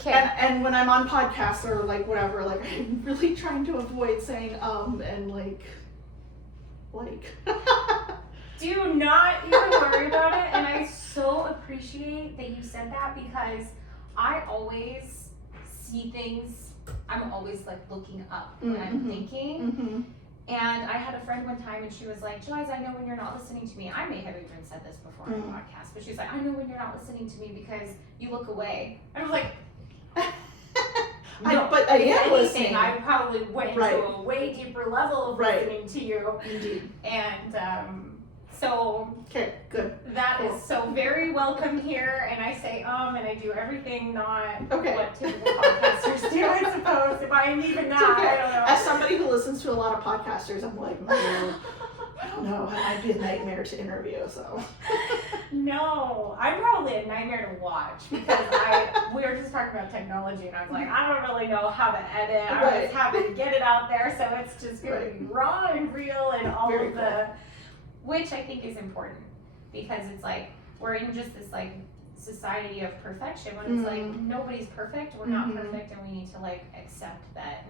Okay. And when I'm on podcasts or like whatever, like I'm really trying to avoid saying and like. Do not even worry about it. And I so appreciate that you said that, because I always see things, I'm always like looking up when I'm thinking. Mm-hmm. And I had a friend one time and she was like, Joyce, I know when you're not listening to me. I may have even said this before on the podcast, but she's like, I know when you're not listening to me because you look away. I was like, no, but I am listening. I probably went to a way deeper level of listening to you. Indeed. And so okay, good. That is so very welcome here, and I say and I do everything not what typical podcasters do, I suppose. If I'm even that, okay. I don't know. As somebody who listens to a lot of podcasters, I'm like, I don't know, that might be a nightmare to interview, so. No, I'm probably a nightmare to watch, because we were just talking about technology, and I was like, I don't really know how to edit. I'm just happy to get it out there, so it's just going to be raw and real and all of the, which I think is important, because it's like, we're in just this like society of perfection, when it's like, nobody's perfect, we're not perfect, and we need to like accept that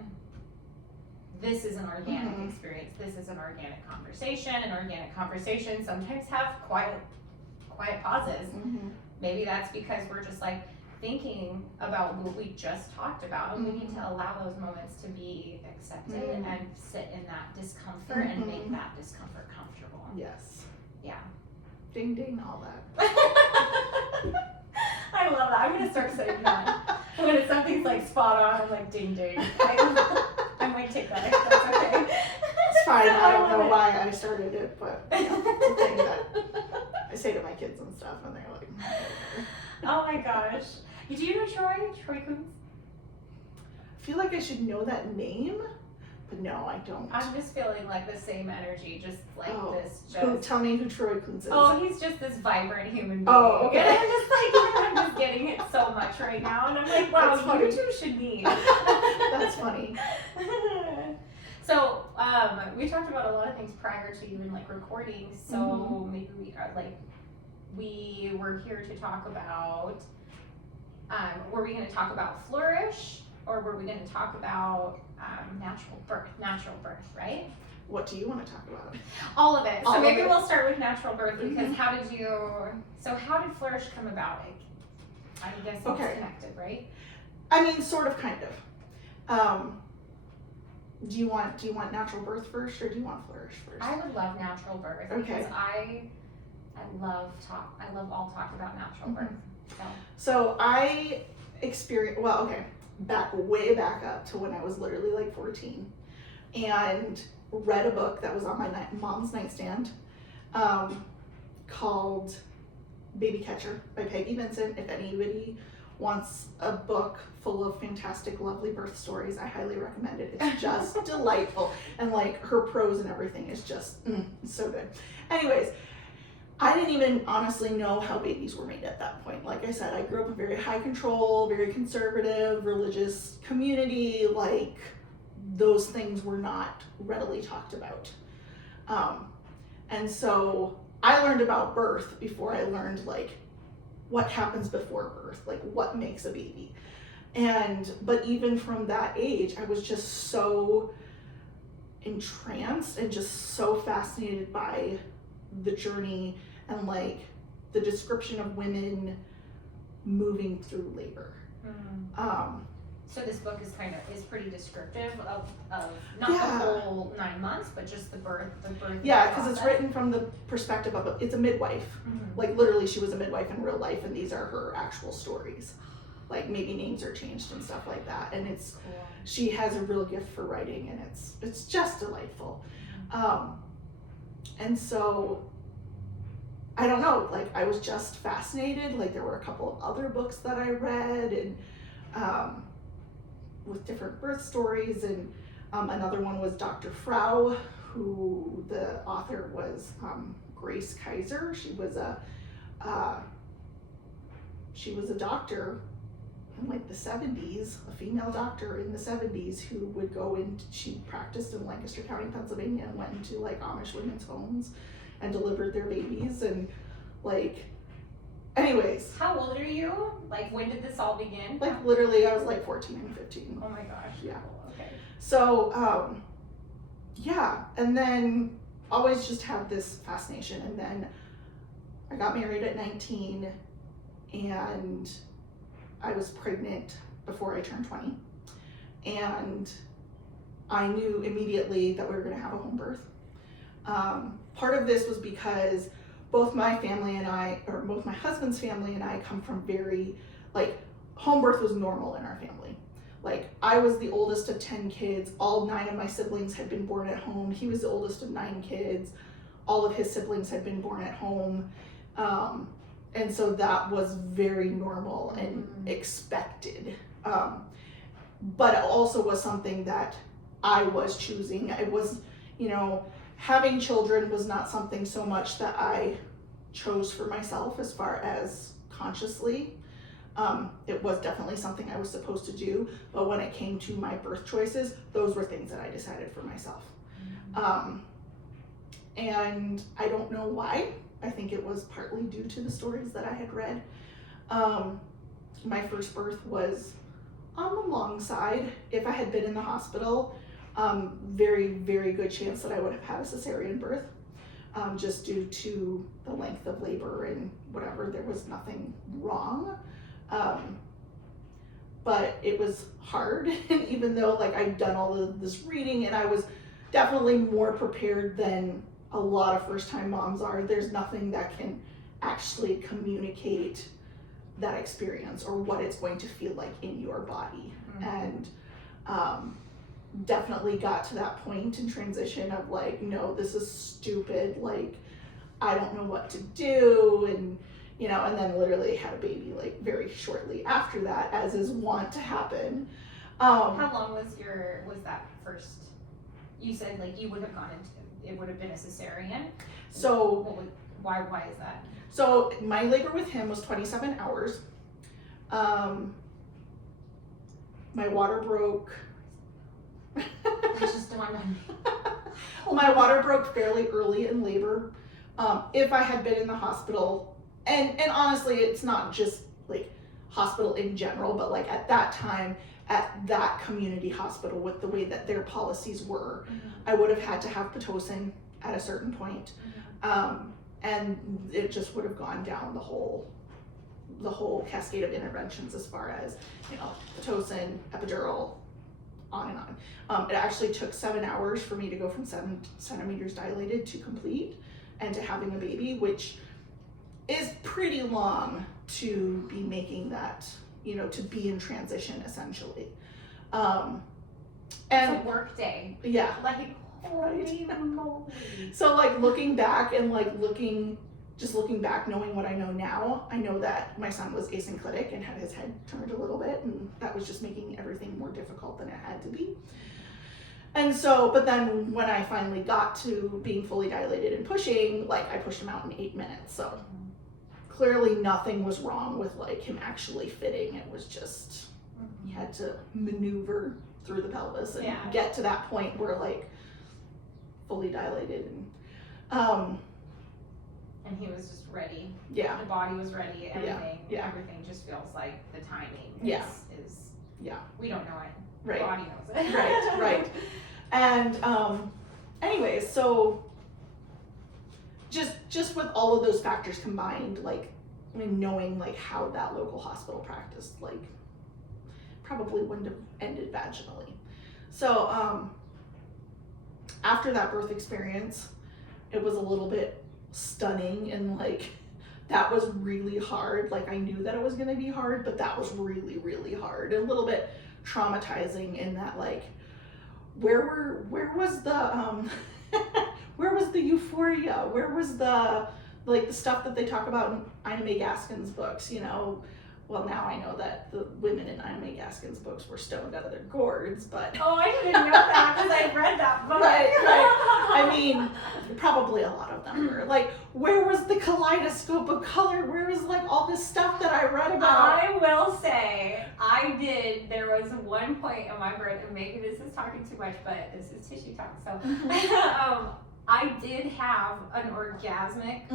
this is an organic experience, this is an organic conversation, and organic conversations sometimes have quiet pauses. Maybe that's because we're just like thinking about what we just talked about, and we need to allow those moments to be accepted and sit in that discomfort and make that discomfort comfortable. Yes. Yeah. Ding ding, all that. I love that. I'm gonna start saying that. When something's like spot on, I'm like ding ding. I might take that if that's okay. It's fine. I don't know why I started it, but it's a thing that I say to my kids and stuff, and they're like, oh my gosh. Do you know Troy Koontz? I feel like I should know that name, but no, I don't. I'm just feeling like the same energy, just like this. Tell me who Troy Koontz is. Oh, he's just this vibrant human being. Oh, okay. And I'm just getting it so much right now, and I'm like, wow, you two should meet. That's funny. So, we talked about a lot of things prior to even like recording. So maybe we were here to talk about. Were we going to talk about Flourish, or were we going to talk about natural birth, right? What do you want to talk about? All of it. So maybe we'll start with natural birth, because how did Flourish come about? I guess it's connected, right? I mean, sort of, kind of. Do you want natural birth first, or do you want Flourish first? I would love natural birth, because I love all talk about natural birth. So I experienced, way back up to when I was literally like 14, and read a book that was on my mom's nightstand called Baby Catcher by Peggy Vincent. If anybody wants a book full of fantastic, lovely birth stories, I highly recommend it. It's just delightful, and like her prose and everything is just so good. Anyways, I didn't even honestly know how babies were made at that point. Like I said, I grew up in a very high control, very conservative, religious community. Like, those things were not readily talked about. And so I learned about birth before I learned like what happens before birth, like what makes a baby. But even from that age, I was just so entranced and just so fascinated by the journey and like the description of women moving through labor. So this book is pretty descriptive of not the whole 9 months, but just the birth. Yeah, because it's written from the perspective of it's a midwife. Like literally, she was a midwife in real life, and these are her actual stories. Like maybe names are changed and stuff like that, and it's cool. She has a real gift for writing, and it's just delightful. And so I don't know, like I was just fascinated. Like there were a couple of other books that I read, and with different birth stories, and another one was Dr. Frau, who the author was Grace Kaiser. She was a doctor in like the 70s, a female doctor in the 70s who would go in. She practiced in Lancaster County, Pennsylvania, and went into like Amish women's homes and delivered their babies. And like anyways. How old are you? Like, when did this all begin? Like, literally, I was like 14 and 15. Oh my gosh. Yeah. Okay. So, yeah, and then always just had this fascination. And then I got married at 19, and I was pregnant before I turned 20. And I knew immediately that we were going to have a home birth. Part of this was because both my family and I, or both my husband's family and I, come from very, like, home birth was normal in our family. Like, I was the oldest of 10 kids. All 9 of my siblings had been born at home. He was the oldest of 9 kids. All of his siblings had been born at home. And so that was very normal and expected. But it also was something that I was choosing. It was, you know, having children was not something so much that I chose for myself as far as consciously. It was definitely something I was supposed to do, but when it came to my birth choices, those were things that I decided for myself. And I don't know why. I think it was partly due to the stories that I had read. My first birth was on the long side. If I had been in the hospital, very, very good chance that I would have had a cesarean birth, just due to the length of labor and whatever. There was nothing wrong. But it was hard, and even though, like, I'd done all of this reading and I was definitely more prepared than a lot of first-time moms are, there's nothing that can actually communicate that experience or what it's going to feel like in your body. And definitely got to that point in transition of like, no, this is stupid, like, I don't know what to do, and you know, and then literally had a baby like very shortly after that, as is wont to happen. How long was that first? You said like you would have gone into, it would have been a cesarean. So why is that? So my labor with him was 27 hours. My water broke. It just dawned on me. My water broke fairly early in labor. If I had been in the hospital, and honestly, it's not just like hospital in general, but like at that time, at that community hospital with the way that their policies were, I would have had to have Pitocin at a certain point. And it just would have gone down the whole cascade of interventions as far as, you know, Pitocin, epidural, on and on. It actually took 7 hours for me to go from 7 centimeters dilated to complete and to having a baby, which is pretty long to be making that, you know, to be in transition essentially. And it's a work day. Yeah. Like, holy moly. So like looking back and like looking back, knowing what I know now, I know that my son was asynclitic and had his head turned a little bit, and that was just making everything more difficult than it had to be. And so, but then when I finally got to being fully dilated and pushing, like I pushed him out in 8 minutes. So clearly nothing was wrong with like him actually fitting. It was just, he had to maneuver through the pelvis and get to that point where like fully dilated and he was just ready. Yeah. The body was ready. Everything. Yeah. Everything just feels like the timing is we don't know it. Right. The body knows it. Right. And anyways, so just with all of those factors combined, like, I mean, knowing like how that local hospital practiced, like probably wouldn't have ended vaginally. So after that birth experience, it was a little bit stunning, and like that was really hard. Like I knew that it was going to be hard, but that was really, really hard. A little bit traumatizing in that, like, where was the where was the euphoria? Where was the stuff that they talk about in Ina May Gaskin's books, you know? Well, now I know that the women in Ina May Gaskin's books were stoned out of their gourds, but... Oh, I didn't know that because I read that book. Right. I mean, probably a lot of them were. Like, where was the kaleidoscope of color? Where was, like, all this stuff that I read about? I will say, there was one point in my birth, and maybe this is talking too much, but this is tissue talk, so... I did have an orgasmic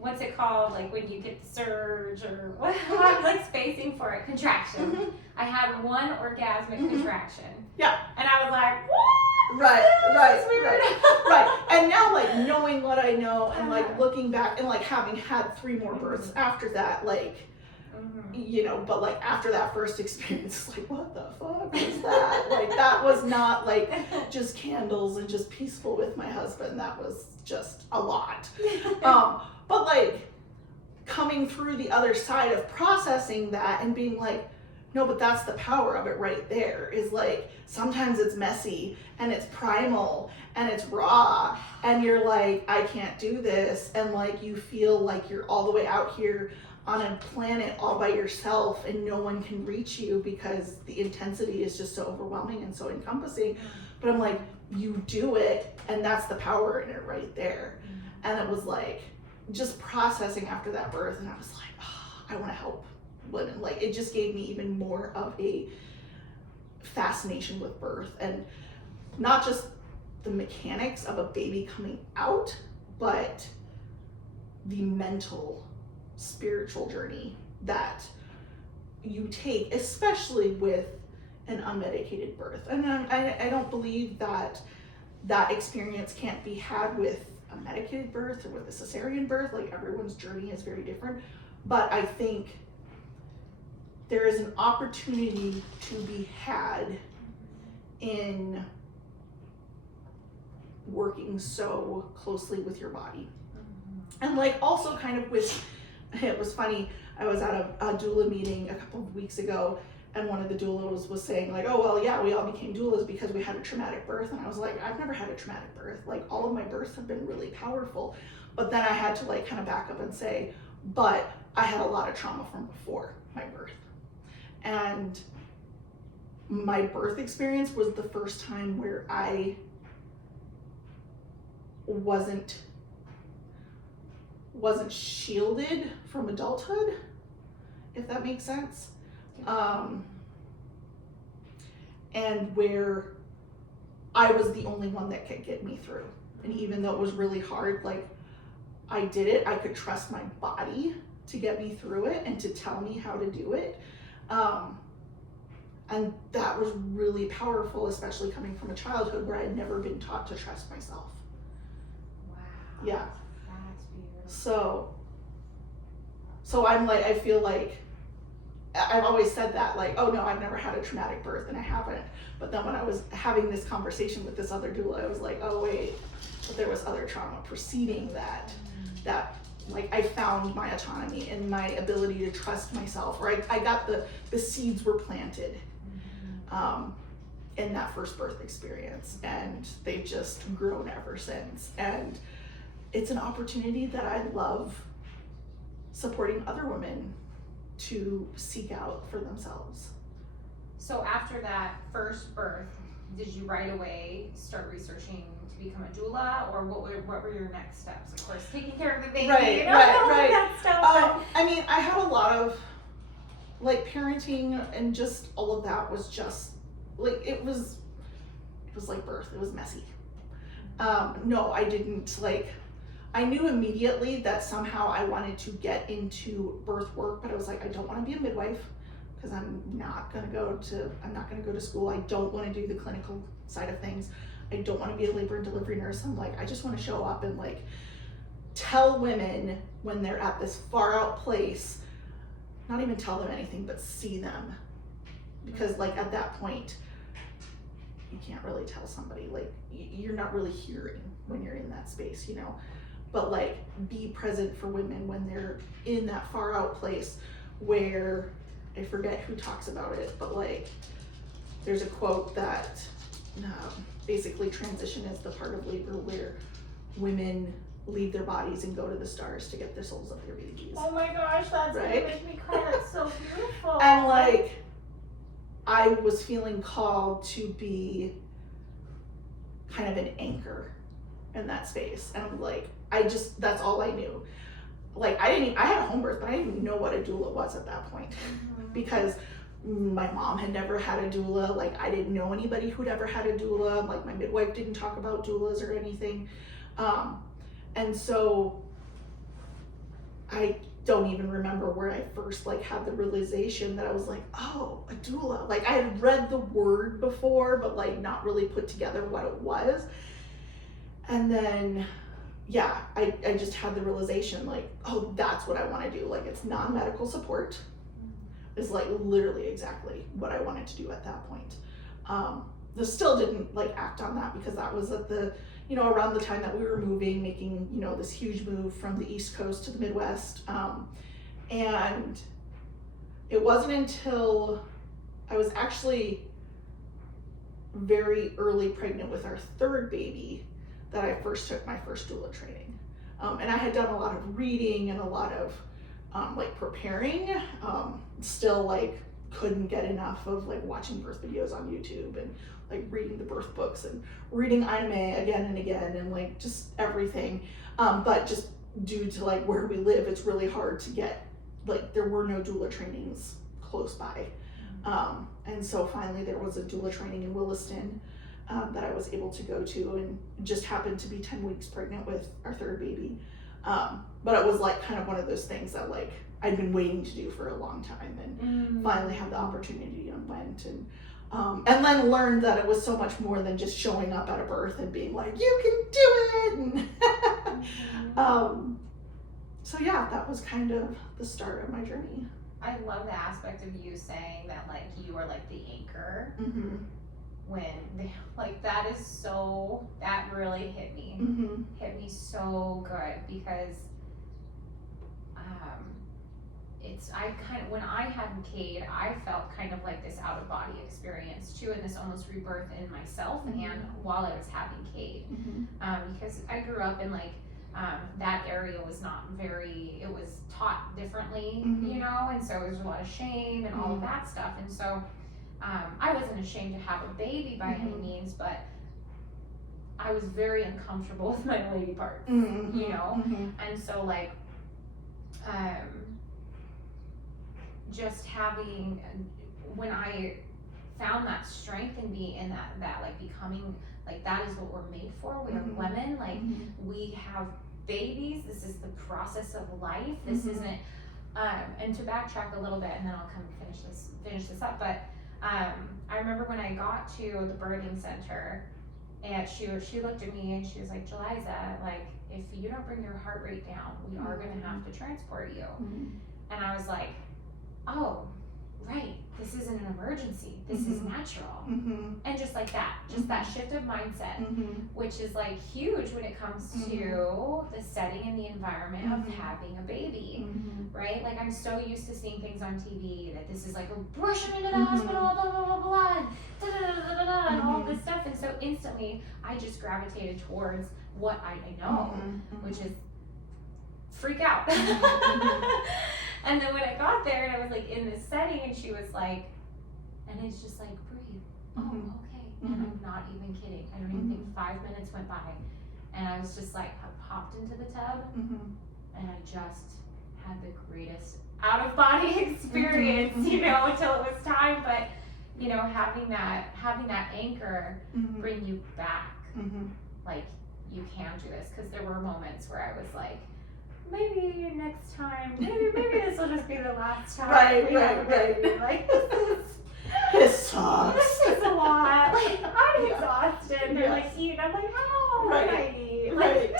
what's it called? Like when you get the surge or what? I'm like spacing for it. Contraction. Mm-hmm. I had one orgasmic contraction. Yeah. And I was like, what? Right. Right. And now, like, knowing what I know and like looking back and like having had 3 more births after that, like, you know, but like after that first experience, like, what the fuck was that? Like, that was not like just candles and just peaceful with my husband. That was just a lot. But like coming through the other side of processing that and being like, no, but that's the power of it right there, is like sometimes it's messy and it's primal and it's raw and you're like, I can't do this, and like you feel like you're all the way out here on a planet all by yourself and no one can reach you because the intensity is just so overwhelming and so encompassing. But I'm like, you do it, and that's the power in it right there. And it was like just processing after that birth, and I was like, oh, I want to help women. Like, it just gave me even more of a fascination with birth, and not just the mechanics of a baby coming out, but the mental, spiritual journey that you take, especially with an unmedicated birth. And I don't believe that that experience can't be had with a medicated birth or with a cesarean birth. Like, everyone's journey is very different, but I think there is an opportunity to be had in working so closely with your body. And like also kind of with, it was funny, I was at a doula meeting a couple of weeks ago, and one of the doulas was saying like, oh, well, yeah, we all became doulas because we had a traumatic birth. And I was like, I've never had a traumatic birth. Like, all of my births have been really powerful. But then I had to like kind of back up and say, but I had a lot of trauma from before my birth. And my birth experience was the first time where I wasn't shielded from adulthood, if that makes sense. And where I was the only one that could get me through. And even though it was really hard, like, I did it. I could trust my body to get me through it and to tell me how to do it. And that was really powerful, especially coming from a childhood where I'd never been taught to trust myself. Wow. Yeah. That's beautiful. So I'm like, I feel like I've always said that, like, oh no, I've never had a traumatic birth, and I haven't. But then when I was having this conversation with this other doula, I was like, oh wait, but there was other trauma preceding that, like, I found my autonomy and my ability to trust myself, or I got the seeds were planted in that first birth experience, and they've just grown ever since. And it's an opportunity that I love supporting other women to seek out for themselves. So after that first birth, did you right away start researching to become a doula, or what were your next steps? Of course, taking care of the baby, Right. That stuff. I mean, I had a lot of like parenting, and just all of that was just like, it was like birth. It was messy. No, I didn't like. I knew immediately that somehow I wanted to get into birth work, but I was like, I don't want to be a midwife because I'm not going to go to school. I don't want to do the clinical side of things. I don't want to be a labor and delivery nurse. I'm like, I just want to show up and like tell women when they're at this far out place, not even tell them anything, but see them. Because like at that point, you can't really tell somebody, like you're not really hearing when you're in that space, you know? But like be present for women when they're in that far out place where, I forget who talks about it, but like there's a quote that basically transition is the part of labor where women leave their bodies and go to the stars to get the souls of their babies. Oh my gosh, that's gonna make me cry. That's so beautiful. And like I was feeling called to be kind of an anchor in that space, and I'm like, that's all I knew. Like I had a home birth, but I didn't even know what a doula was at that point, because my mom had never had a doula. Like I didn't know anybody who'd ever had a doula. Like my midwife didn't talk about doulas or anything. And so I don't even remember where I first like had the realization that I was like, oh, a doula. Like I had read the word before, but like not really put together what it was. And then, yeah, I just had the realization like, oh, that's what I want to do. Like it's non-medical support is like literally exactly what I wanted to do at that point. Still didn't like act on that because that was at the, you know, around the time that we were moving, making, you know, this huge move from the East Coast to the Midwest. And it wasn't until I was actually very early pregnant with our third baby that I first took my first doula training. And I had done a lot of reading and a lot of like preparing, still like couldn't get enough of like watching birth videos on YouTube and like reading the birth books and reading anime again and again and like just everything. But just due to like where we live, it's really hard to get, like there were no doula trainings close by. And so finally there was a doula training in Williston that I was able to go to, and just happened to be 10 weeks pregnant with our third baby. But it was like kind of one of those things that like I'd been waiting to do for a long time, and finally had the opportunity and went, and then learned that it was so much more than just showing up at a birth and being like, you can do it. And so yeah, that was kind of the start of my journey. I love the aspect of you saying that like you were like the anchor. When they, like that is so, that really hit me. Hit me so good because I kind of, when I had Cade, I felt kind of like this out of body experience too, and this almost rebirth in myself and while I was having Cade, because I grew up in like that area was not very, it was taught differently, you know, and so there's a lot of shame and all of that stuff, and so I wasn't ashamed to have a baby by any means, but I was very uncomfortable with my lady parts, you know, and so like just having, when I found that strength and being in that like becoming, like that is what we're made for. We are women, like we have babies, this is the process of life, this isn't, and to backtrack a little bit and then I'll come finish this up, but I remember when I got to the birthing center and she looked at me and she was like, Jeliza, like if you don't bring your heart rate down, we are gonna have to transport you. And I was like, oh, right, this isn't an emergency, this is natural. And just like that, just that shift of mindset, which is like huge when it comes to the setting and the environment of having a baby, right? Like I'm so used to seeing things on TV that this is like, we'll rush him into the hospital, blah, blah, blah, blah, and all this stuff. And so instantly I just gravitated towards what I know, which is freak out. And then when I got there and I was like in this setting and she was like, and it's just like, breathe. Oh, okay. And I'm not even kidding. I don't even think 5 minutes went by. And I was just like, I popped into the tub and I just had the greatest out of body experience, you know, until it was time. But, you know, having that anchor bring you back, like you can do this. Because there were moments where I was like, maybe next time, maybe this will just be the last time. Right. Like this sucks. This is a lot. Like I'm exhausted. They're like eating. I'm like, how can I eat? Like,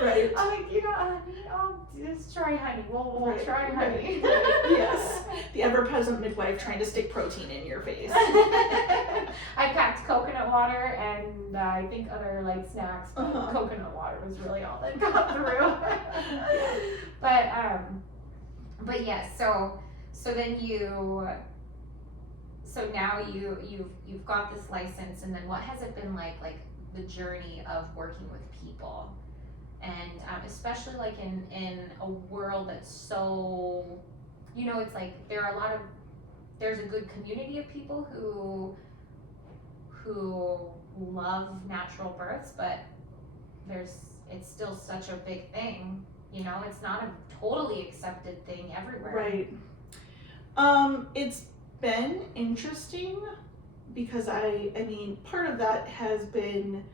right. I'm like, you know, honey, I'll just try honey. We'll try honey. Yes. The ever-present midwife trying to stick protein in your face. I packed coconut water and I think other like snacks, but coconut water was really all that got through. But yes, so then so now you've got this license, and then what has it been like the journey of working with people, and especially like in a world that's so, you know, it's like there's a good community of people who love natural births, but it's still such a big thing, you know, it's not a totally accepted thing everywhere. Right. It's been interesting because I mean, part of that has been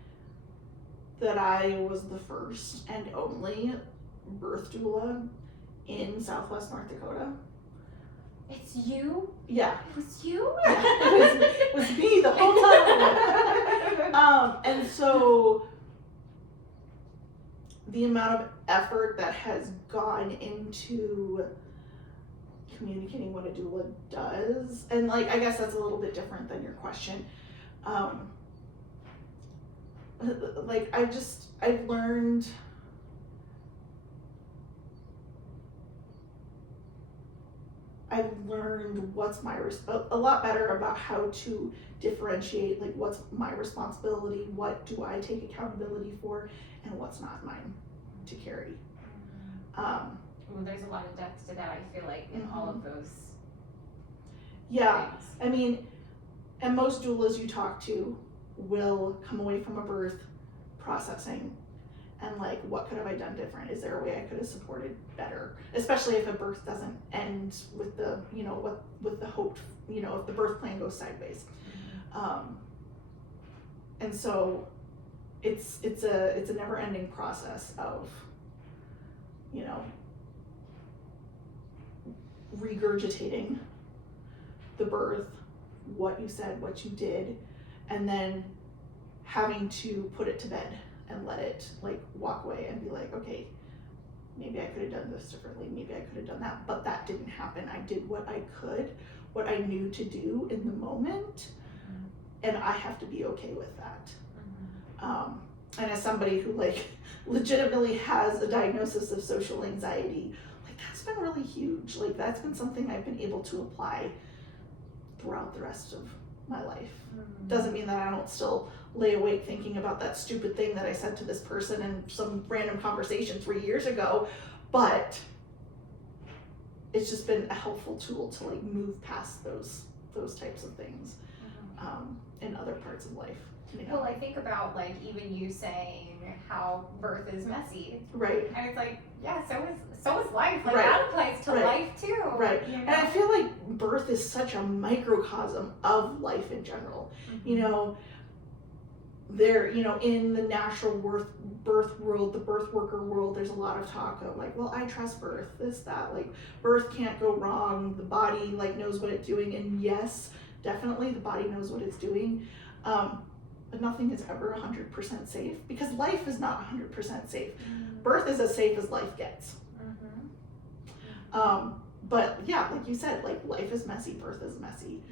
that I was the first and only birth doula in Southwest North Dakota. It's you? Yeah. It was you? Yeah, it was me the whole time. And so the amount of effort that has gone into communicating what a doula does, and like, I guess that's a little bit different than your question. Like, I've learned what's a lot better about how to differentiate, like, what's my responsibility, what do I take accountability for, and what's not mine to carry. Well, there's a lot of depth to that, I feel like, in all of those yeah things. I mean, and most doulas you talk to will come away from a birth processing and like, what could have I done different? Is there a way I could have supported better? Especially if a birth doesn't end with the, with the hoped, if the birth plan goes sideways. And so it's a never ending process of, regurgitating the birth, what you said, what you did, and then having to put it to bed and let it like walk away and be like, okay, maybe I could have done this differently, maybe I could have done that, but that didn't happen. I did what I could, what I knew to do in the moment, and I have to be okay with that. And as somebody who like legitimately has a diagnosis of social anxiety, like, that's been really huge. Like, that's been something I've been able to apply throughout the rest of my life. Doesn't mean that I don't still lay awake thinking about that stupid thing that I said to this person in some random conversation 3 years ago, but it's just been a helpful tool to like move past those types of things in other parts of life. Well, I think about like even you saying how birth is messy, right? And it's like, yeah, so is life. Like, right. That applies to life too, right? And I feel like birth is such a microcosm of life in general. There, in the natural birth world, the birth worker world, there's a lot of talk of like, well, I trust birth, this, that, like, birth can't go wrong, the body like knows what it's doing, and yes, definitely the body knows what it's doing, but nothing is ever 100% safe, because life is not 100% safe. Birth is as safe as life gets. But yeah, like you said, like, life is messy, birth is messy.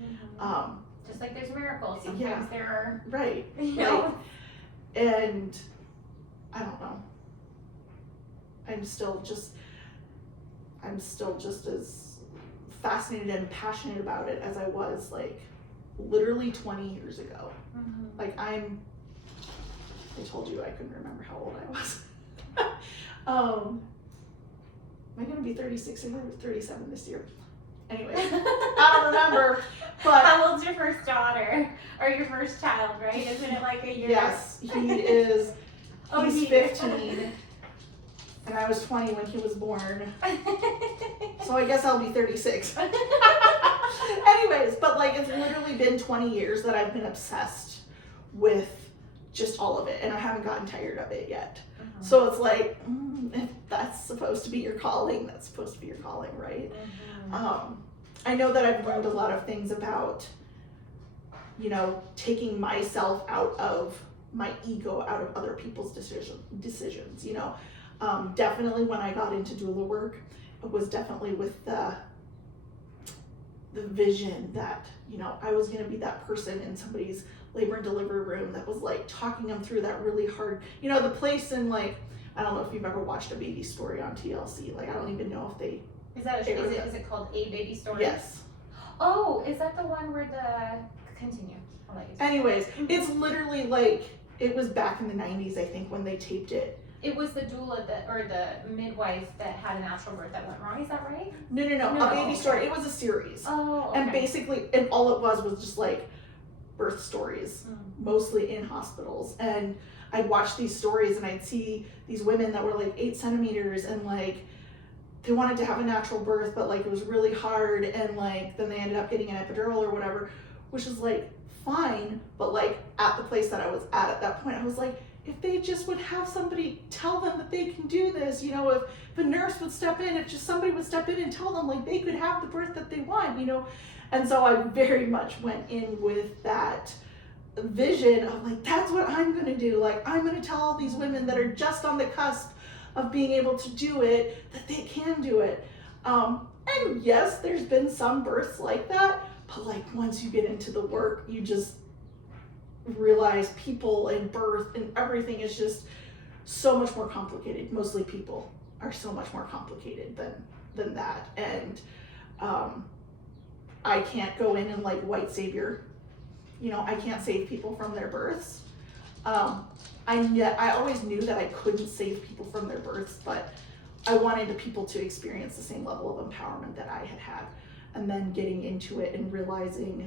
Just like there's miracles, sometimes there are, right, Like, and I don't know, I'm still just as fascinated and passionate about it as I was like literally 20 years ago. Like, I told you I couldn't remember how old I was. Am I gonna be 36 or 37 this year? Anyways, I don't remember. But how old's your first daughter or your first child, right? Isn't it like a year? Yes, he is. Oh, he's 15, and I was 20 when he was born. So I guess I'll be 36. Anyways, but like, it's literally been 20 years that I've been obsessed with just all of it, and I haven't gotten tired of it yet. So it's like, if that's supposed to be your calling, that's supposed to be your calling, right? I know that I've learned a lot of things about, taking myself out of my ego, out of other people's decisions. Definitely when I got into doula work, it was definitely with the vision that, I was going to be that person in somebody's labor and delivery room that was like talking them through that really hard, the place in, like, I don't know if you've ever watched A Baby Story on TLC. Like, I don't even know if they. Is it called A Baby Story? Yes. Oh, is that the one where continue? I'll let you say. Anyways, it's literally like, it was back in the 90s, I think, when they taped it. It was the doula or the midwife that had a natural birth that went wrong. Is that right? No. A Baby Story. It was a series. Oh, okay. And basically, and all it was just like birth stories, mostly in hospitals. And I'd watch these stories and I'd see these women that were like 8 centimeters and like, they wanted to have a natural birth, but like, it was really hard. And like, then they ended up getting an epidural or whatever, which is like fine. But like, at the place that I was at that point, I was like, if they just would have somebody tell them that they can do this, you know, if a nurse would step in, if just somebody would step in and tell them like they could have the birth that they want, you know. And so I very much went in with that vision of like, that's what I'm going to do. Like, I'm going to tell all these women that are just on the cusp of being able to do it that they can do it. And yes, there's been some births like that, but like once you get into the work, you just realize people and birth and everything is just so much more complicated. Mostly people are so much more complicated than that. And I can't go in and like white savior, you know, I can't save people from their births. I always knew that I couldn't save people from their births, but I wanted the people to experience the same level of empowerment that I had had. And then getting into it and realizing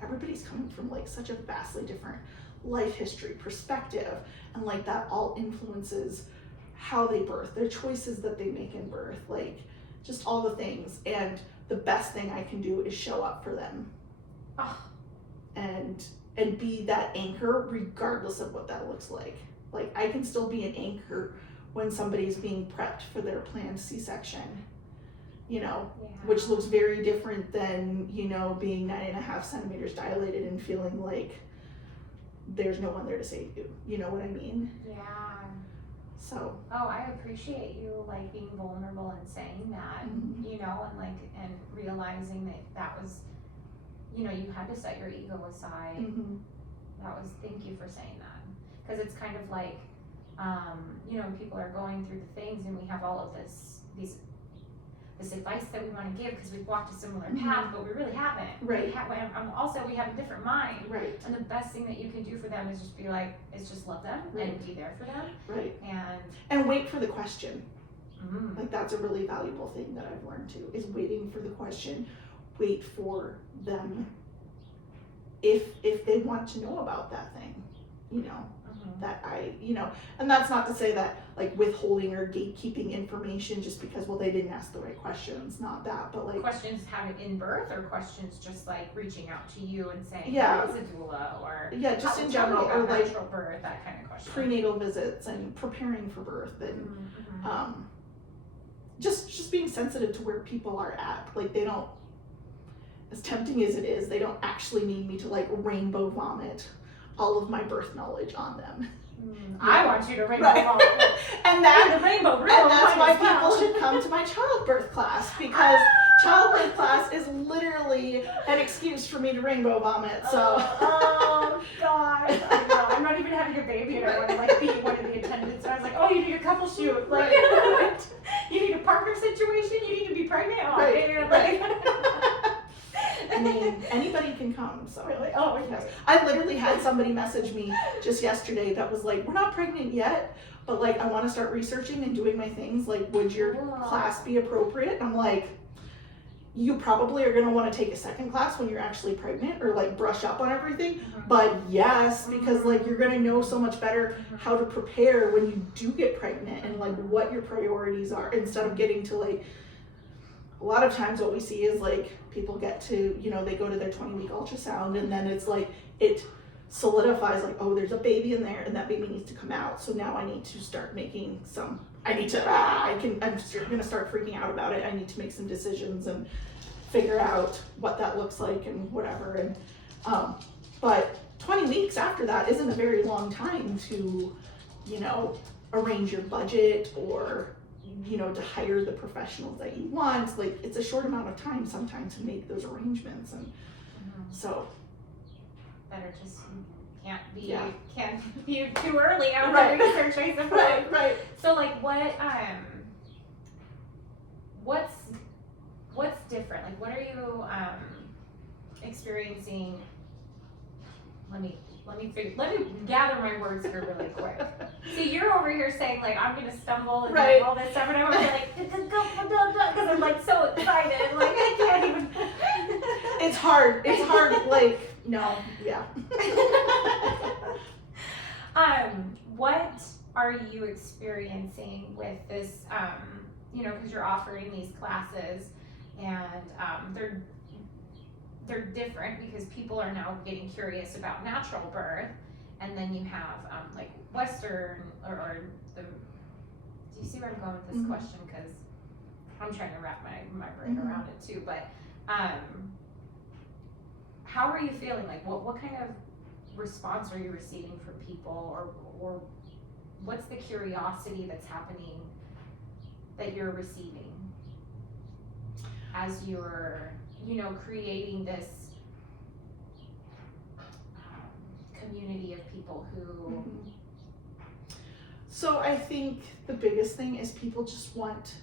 everybody's coming from like such a vastly different life history, perspective, and like that all influences how they birth, their choices that they make in birth, like just all the things. And the best thing I can do is show up for them. And be that anchor regardless of what that looks like. Like I can still be an anchor when somebody's being prepped for their planned C-section, you know, which looks very different than, you know, being 9.5 centimeters dilated and feeling like there's no one there to save you. You know what I mean? Yeah. So. Oh, I appreciate you like being vulnerable and saying that, you know, and like, and realizing that was, you know, you had to set your ego aside. Thank you for saying that. Because it's kind of like, you know, people are going through the things and we have all of this advice that we want to give because we've walked a similar path, but we really haven't. Right. We have a different mind. Right. And the best thing that you can do for them is just be like, is just love them and be there for them. Right. And wait for the question. Like that's a really valuable thing that I've learned too, is waiting for the question. Wait for them if they want to know about that thing, you know, that you know, and that's not to say that like withholding or gatekeeping information just because, well, they didn't ask the right questions, not that, but like questions having in birth or questions just like reaching out to you and saying, yeah, is a doula or just in general, or like natural birth, that kind of question. Prenatal visits and preparing for birth and just being sensitive to where people are at. Like they don't, as tempting as it is, they don't actually need me to like rainbow vomit all of my birth knowledge on them. I want you to rainbow vomit. And that's why people should come to my childbirth class, because childbirth class is literally an excuse for me to rainbow vomit. So. Oh gosh, I know. I'm not even having a baby, and I want to like be one of the attendants. And I was like, oh, you need a couple shoot, like you need a partner situation. You need to be pregnant. Oh, man, I mean, anybody can come, so. Really? Oh, yes. I literally had somebody message me just yesterday that was like, we're not pregnant yet, but like, I want to start researching and doing my things. Like, would your class be appropriate? And I'm like, you probably are going to want to take a second class when you're actually pregnant or like brush up on everything. But yes, because like, you're going to know so much better how to prepare when you do get pregnant and like what your priorities are, instead of getting to like, a lot of times what we see is like people get to, you know, they go to their 20-week ultrasound and then it's like, it solidifies like, oh, there's a baby in there and that baby needs to come out. So now I need to start making some, I'm going to start freaking out about it. I need to make some decisions and figure out what that looks like and whatever. And, but 20 weeks after that isn't a very long time to, you know, arrange your budget or, you know, to hire the professionals that you want. Like, it's a short amount of time sometimes to make those arrangements. And so better just can't be too early on the research, I suppose. Right. So like what's different? Like what are you experiencing? Let me gather my words here really quick. See, you're over here saying like I'm gonna stumble and like all this stuff, and I'm over here like because I'm like so excited, like I can't even. It's hard. Like no, yeah. What are you experiencing with this? You know, because you're offering these classes, and they're different because people are now getting curious about natural birth, and then you have like Western or the. Do you see where I'm going with this question? Because I'm trying to wrap my brain around it too. But how are you feeling? Like what kind of response are you receiving from people, or what's the curiosity that's happening that you're receiving as you're, creating this community of people who. So I think the biggest thing is people just want,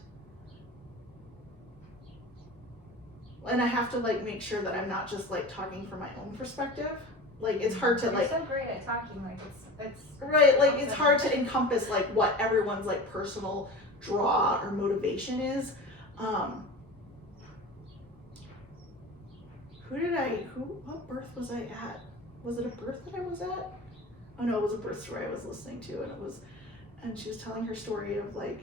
and I have to like make sure that I'm not just like talking from my own perspective. Like it's hard to like. You're so great at talking, like it's right. Like it's hard to encompass like what everyone's like personal draw or motivation is. What birth was I at? Was it a birth that I was at? Oh no, it was a birth story I was listening to, and she was telling her story of like,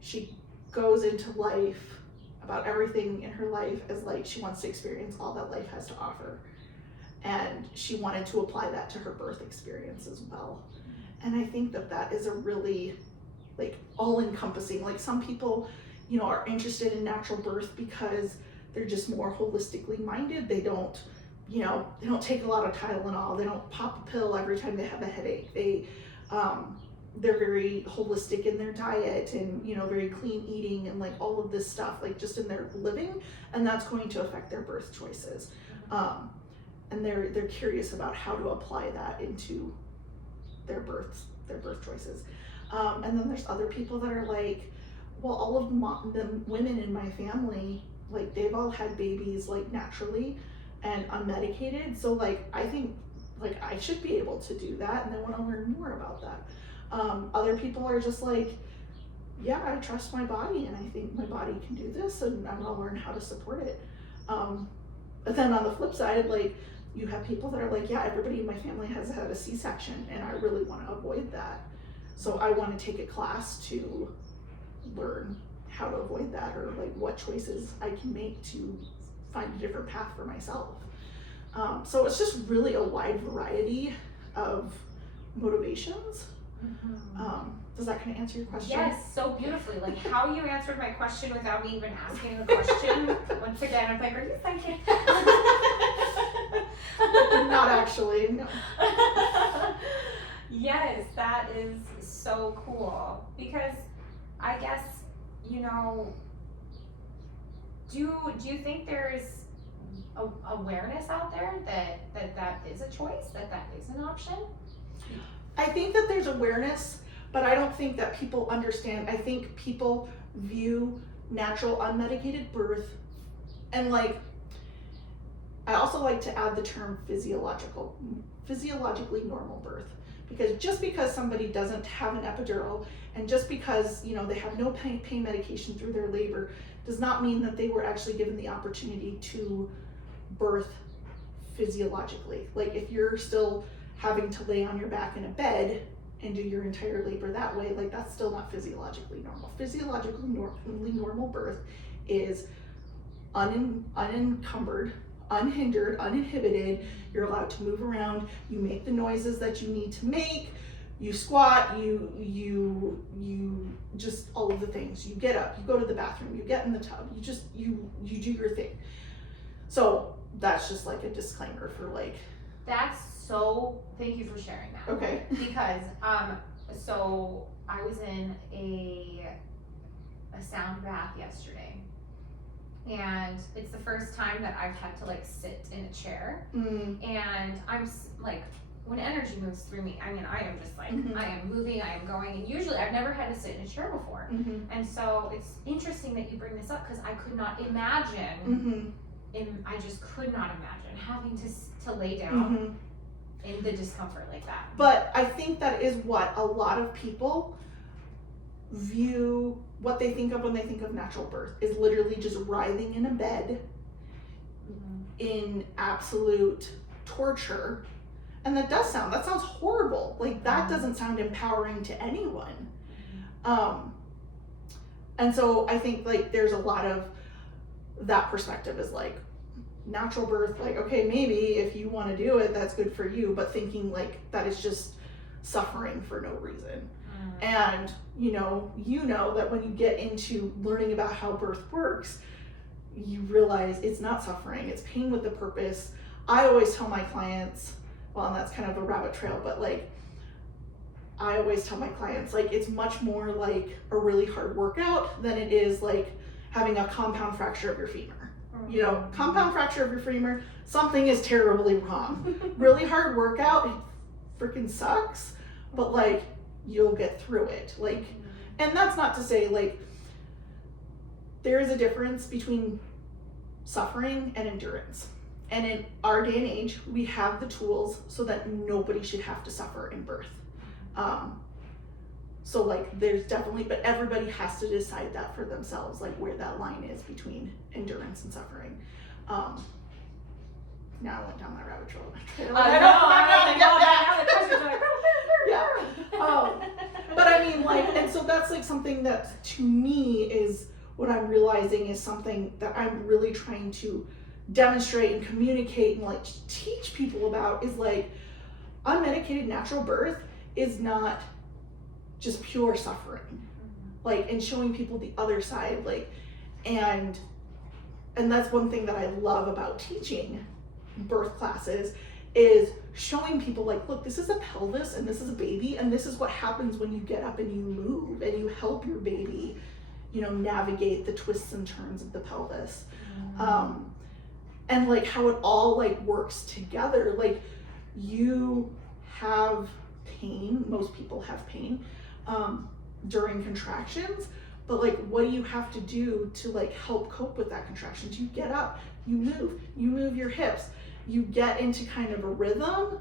she goes into life, about everything in her life as like, she wants to experience all that life has to offer. And she wanted to apply that to her birth experience as well. And I think that is a really like all-encompassing, like some people, are interested in natural birth because they're just more holistically minded. They don't take a lot of Tylenol. They don't pop a pill every time they have a headache. They're very holistic in their diet and, very clean eating and like all of this stuff, like just in their living, and that's going to affect their birth choices. And they're curious about how to apply that into their birth choices. And then there's other people that are like, well, all of the women in my family, like they've all had babies like naturally and unmedicated. So like, I think like I should be able to do that, and they want to learn more about that. Other people are just like, yeah, I trust my body and I think my body can do this and I'm gonna learn how to support it. But then on the flip side, like you have people that are like, yeah, everybody in my family has had a C-section and I really want to avoid that. So I want to take a class to learn how to avoid that, or like what choices I can make to find a different path for myself. So it's just really a wide variety of motivations. Does that kind of answer your question? Yes, so beautifully. Like how you answered my question without me even asking the question. Once again, I'm like, are you thinking? Not actually, no. Yes, that is so cool. Because I guess, do you think there's awareness out there that is a choice, that is an option? I think that there's awareness, but I don't think that people understand. I think people view natural unmedicated birth, and like, I also like to add the term physiologically normal birth, because just because somebody doesn't have an epidural and just because, they have no pain medication through their labor does not mean that they were actually given the opportunity to birth physiologically. Like if you're still having to lay on your back in a bed and do your entire labor that way, like that's still not physiologically normal. Physiologically normal birth is unencumbered, unhindered, uninhibited. You're allowed to move around. You make the noises that you need to make. You squat, you just all of the things. You get up, you go to the bathroom, you get in the tub, you do your thing. So that's just like a disclaimer for like. Thank you for sharing that. Okay. Because so I was in a sound bath yesterday, and it's the first time that I've had to like sit in a chair, and I'm like, when energy moves through me, I mean, I am just like, I am moving, I am going, and usually I've never had to sit in a chair before. And so it's interesting that you bring this up, because I could not imagine, I just could not imagine having to lay down in the discomfort like that. But I think that is what a lot of people view, what they think of when they think of natural birth, is literally just writhing in a bed in absolute torture. And that sounds horrible. Like that doesn't sound empowering to anyone. And so I think like there's a lot of that perspective is like, natural birth, like, okay, maybe if you want to do it, that's good for you, but thinking like that is just suffering for no reason. And you know that when you get into learning about how birth works, you realize it's not suffering, it's pain with a purpose. I always tell my clients, well, and that's kind of a rabbit trail, but like I always tell my clients, like, it's much more like a really hard workout than it is like having a compound fracture of your femur. You know, compound fracture of your femur, something is terribly wrong. Really hard workout, it freaking sucks, but like you'll get through it. Like, and that's not to say like there is a difference between suffering and endurance. And in our day and age, we have the tools so that nobody should have to suffer in birth. So like there's definitely, but everybody has to decide that for themselves, like where that line is between endurance and suffering. Now I went down my rabbit trail. But I mean, like, and so that's like something that to me is what I'm realizing is something that I'm really trying to demonstrate and communicate and like teach people about is like unmedicated natural birth is not just pure suffering, like, and showing people the other side, like, and that's one thing that I love about teaching birth classes is showing people like, look, this is a pelvis and this is a baby and this is what happens when you get up and you move and you help your baby, you know, navigate the twists and turns of the pelvis. And like how it all like works together. Like you have pain, most people have pain during contractions, but like what do you have to do to like help cope with that contractions? You get up, you move your hips, you get into kind of a rhythm,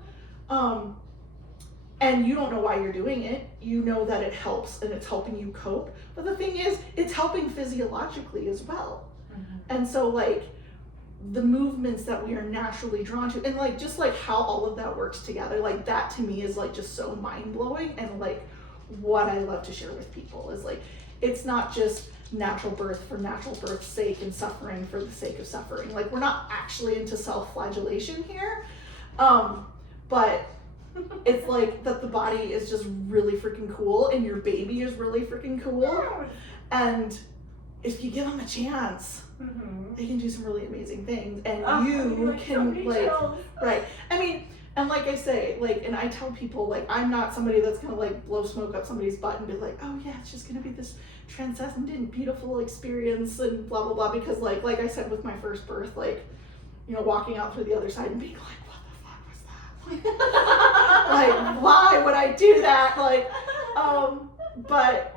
and you don't know why you're doing it. You know that it helps and it's helping you cope, but the thing is it's helping physiologically as well. And so like the movements that we are naturally drawn to, and like just like how all of that works together, like that to me is like just so mind-blowing. And like what I love to share with people is like it's not just natural birth for natural birth's sake and suffering for the sake of suffering. Like we're not actually into self-flagellation here, but it's like that the body is just really freaking cool and your baby is really freaking cool, and if you give them a chance, they can do some really amazing things, and you can so like chills. Right. I mean, and like I say, like, and I tell people like I'm not somebody that's gonna like blow smoke up somebody's butt and be like, oh yeah, it's just gonna be this transcendent, beautiful experience and blah blah blah. Because like I said with my first birth, like, you know, walking out through the other side and being like, what the fuck was that? Like why would I do that? Like, but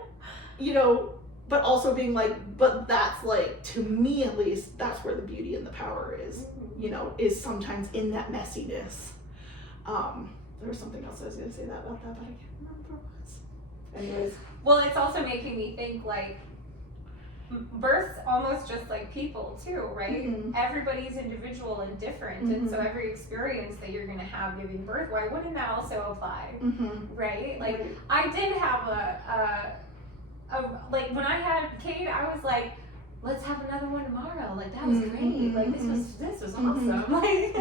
you know. But also being like, but that's like, to me at least, that's where the beauty and the power is, you know, is sometimes in that messiness. There was something else I was going to say about that, but I can't remember what it was. Anyways. Well, it's also making me think like, birth's almost just like people too, right? Everybody's individual and different, and so every experience that you're going to have giving birth, why wouldn't that also apply, right? Like, I did have like when I had Kate, I was like, let's have another one tomorrow. Like that was great. Like this was awesome. Like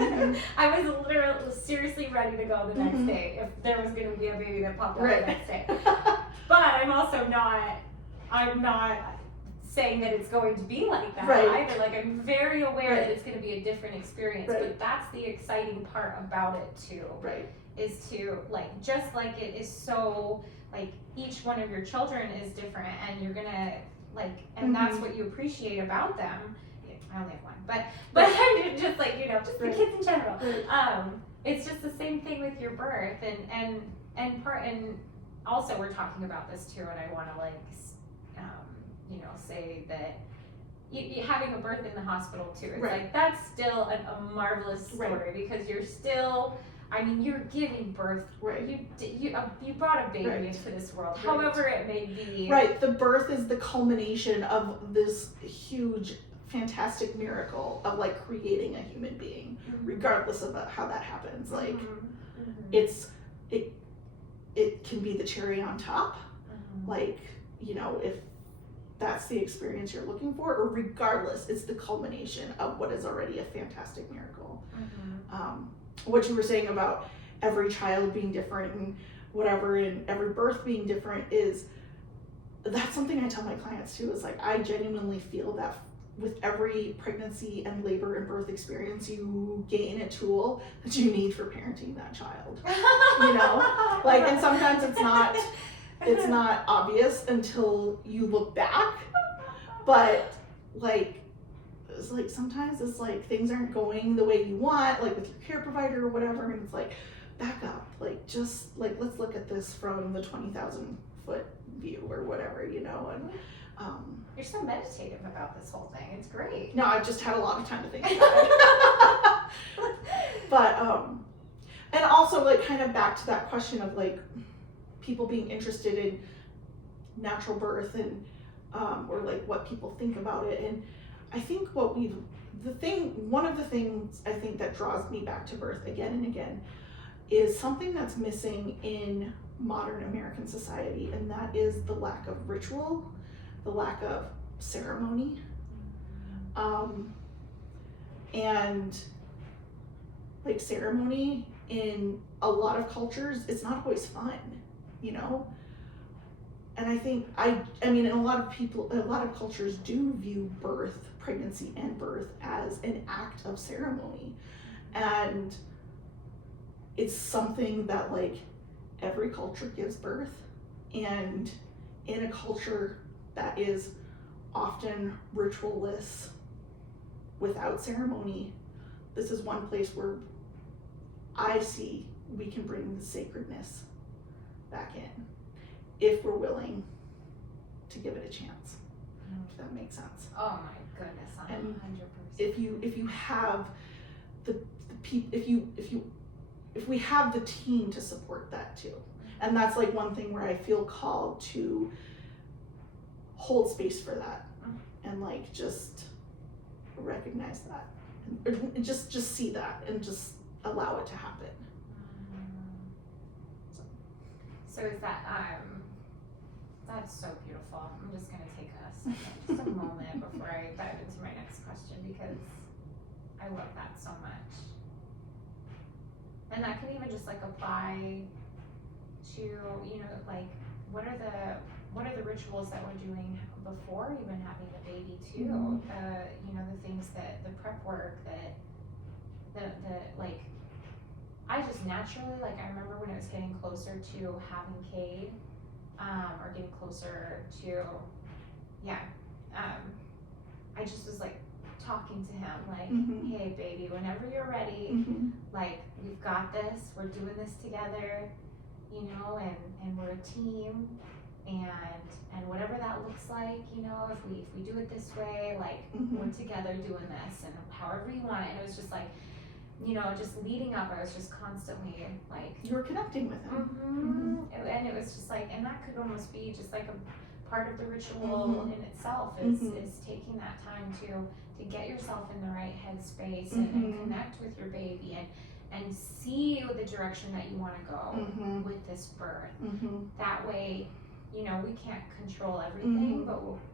I was literally seriously ready to go the next day if there was going to be a baby that popped out the next day. But I'm also not saying that it's going to be like that either. Like I'm very aware that it's going to be a different experience. But that's the exciting part about it too. Is to like, just like it is so like each one of your children is different and you're gonna like, and that's what you appreciate about them. I only have one, but I'm just like, you know, just the kids in general. It's just the same thing with your birth and also we're talking about this too, and I want to like, you know, say that you having a birth in the hospital too, it's like that's still a marvelous story because you're still, I mean, you're giving birth. You brought a baby into this world, however it may be. The birth is the culmination of this huge, fantastic miracle of like creating a human being, regardless of how that happens. Like, it can be the cherry on top. Like, you know, that's the experience you're looking for, or regardless, it's the culmination of what is already a fantastic miracle. What you were saying about every child being different and whatever, and every birth being different, that's something I tell my clients too, is like, I genuinely feel that with every pregnancy and labor and birth experience, you gain a tool that you need for parenting that child. You know, like, and sometimes it's not obvious until you look back, but like, it's like sometimes it's like things aren't going the way you want, like with your care provider or whatever, and it's like, back up, like, just like, let's look at this from the 20,000 foot view or whatever, you know. And you're so meditative about this whole thing. It's great. No, I've just had a lot of time to think about it. But and also, like, kind of back to that question of like people being interested in natural birth and or like what people think about it. And I think one of the things I think that draws me back to birth again and again is something that's missing in modern American society, and that is the lack of ritual, the lack of ceremony. And like, ceremony in a lot of cultures, it's not always fun, you know? And I think, I mean, a lot of cultures do view pregnancy and birth as an act of ceremony. And it's something that like every culture gives birth, and in a culture that is often ritualless, without ceremony, this is one place where I see we can bring the sacredness back in if we're willing to give it a chance. If that makes sense. Oh my goodness, I'm 100%. If you have the people, if we have the team to support that too. And that's like one thing where I feel called to hold space for that, and like just recognize that, and just see that, and just allow it to happen. So is that that's so beautiful. I'm just gonna take just a moment before I dive into my next question, because I love that so much. And that can even just like apply to, you know, like what are the rituals that we're doing before even having the baby too. You know, the things that the prep work that like, I just naturally, like, I remember when it was getting closer to having Cade, or getting closer to, I just was like talking to him like, hey baby, whenever you're ready, like, we've got this, we're doing this together, you know, and we're a team, and whatever that looks like, you know, if we do it this way, like, we're together doing this, and however you want it. And it was just like, you know, just leading up, I was just constantly like, you were connecting with him. And it was just like, and that could almost be just like a part of the ritual in itself, is taking that time to get yourself in the right headspace, and connect with your baby, and see the direction that you want to go with this birth. That way, you know, we can't control everything,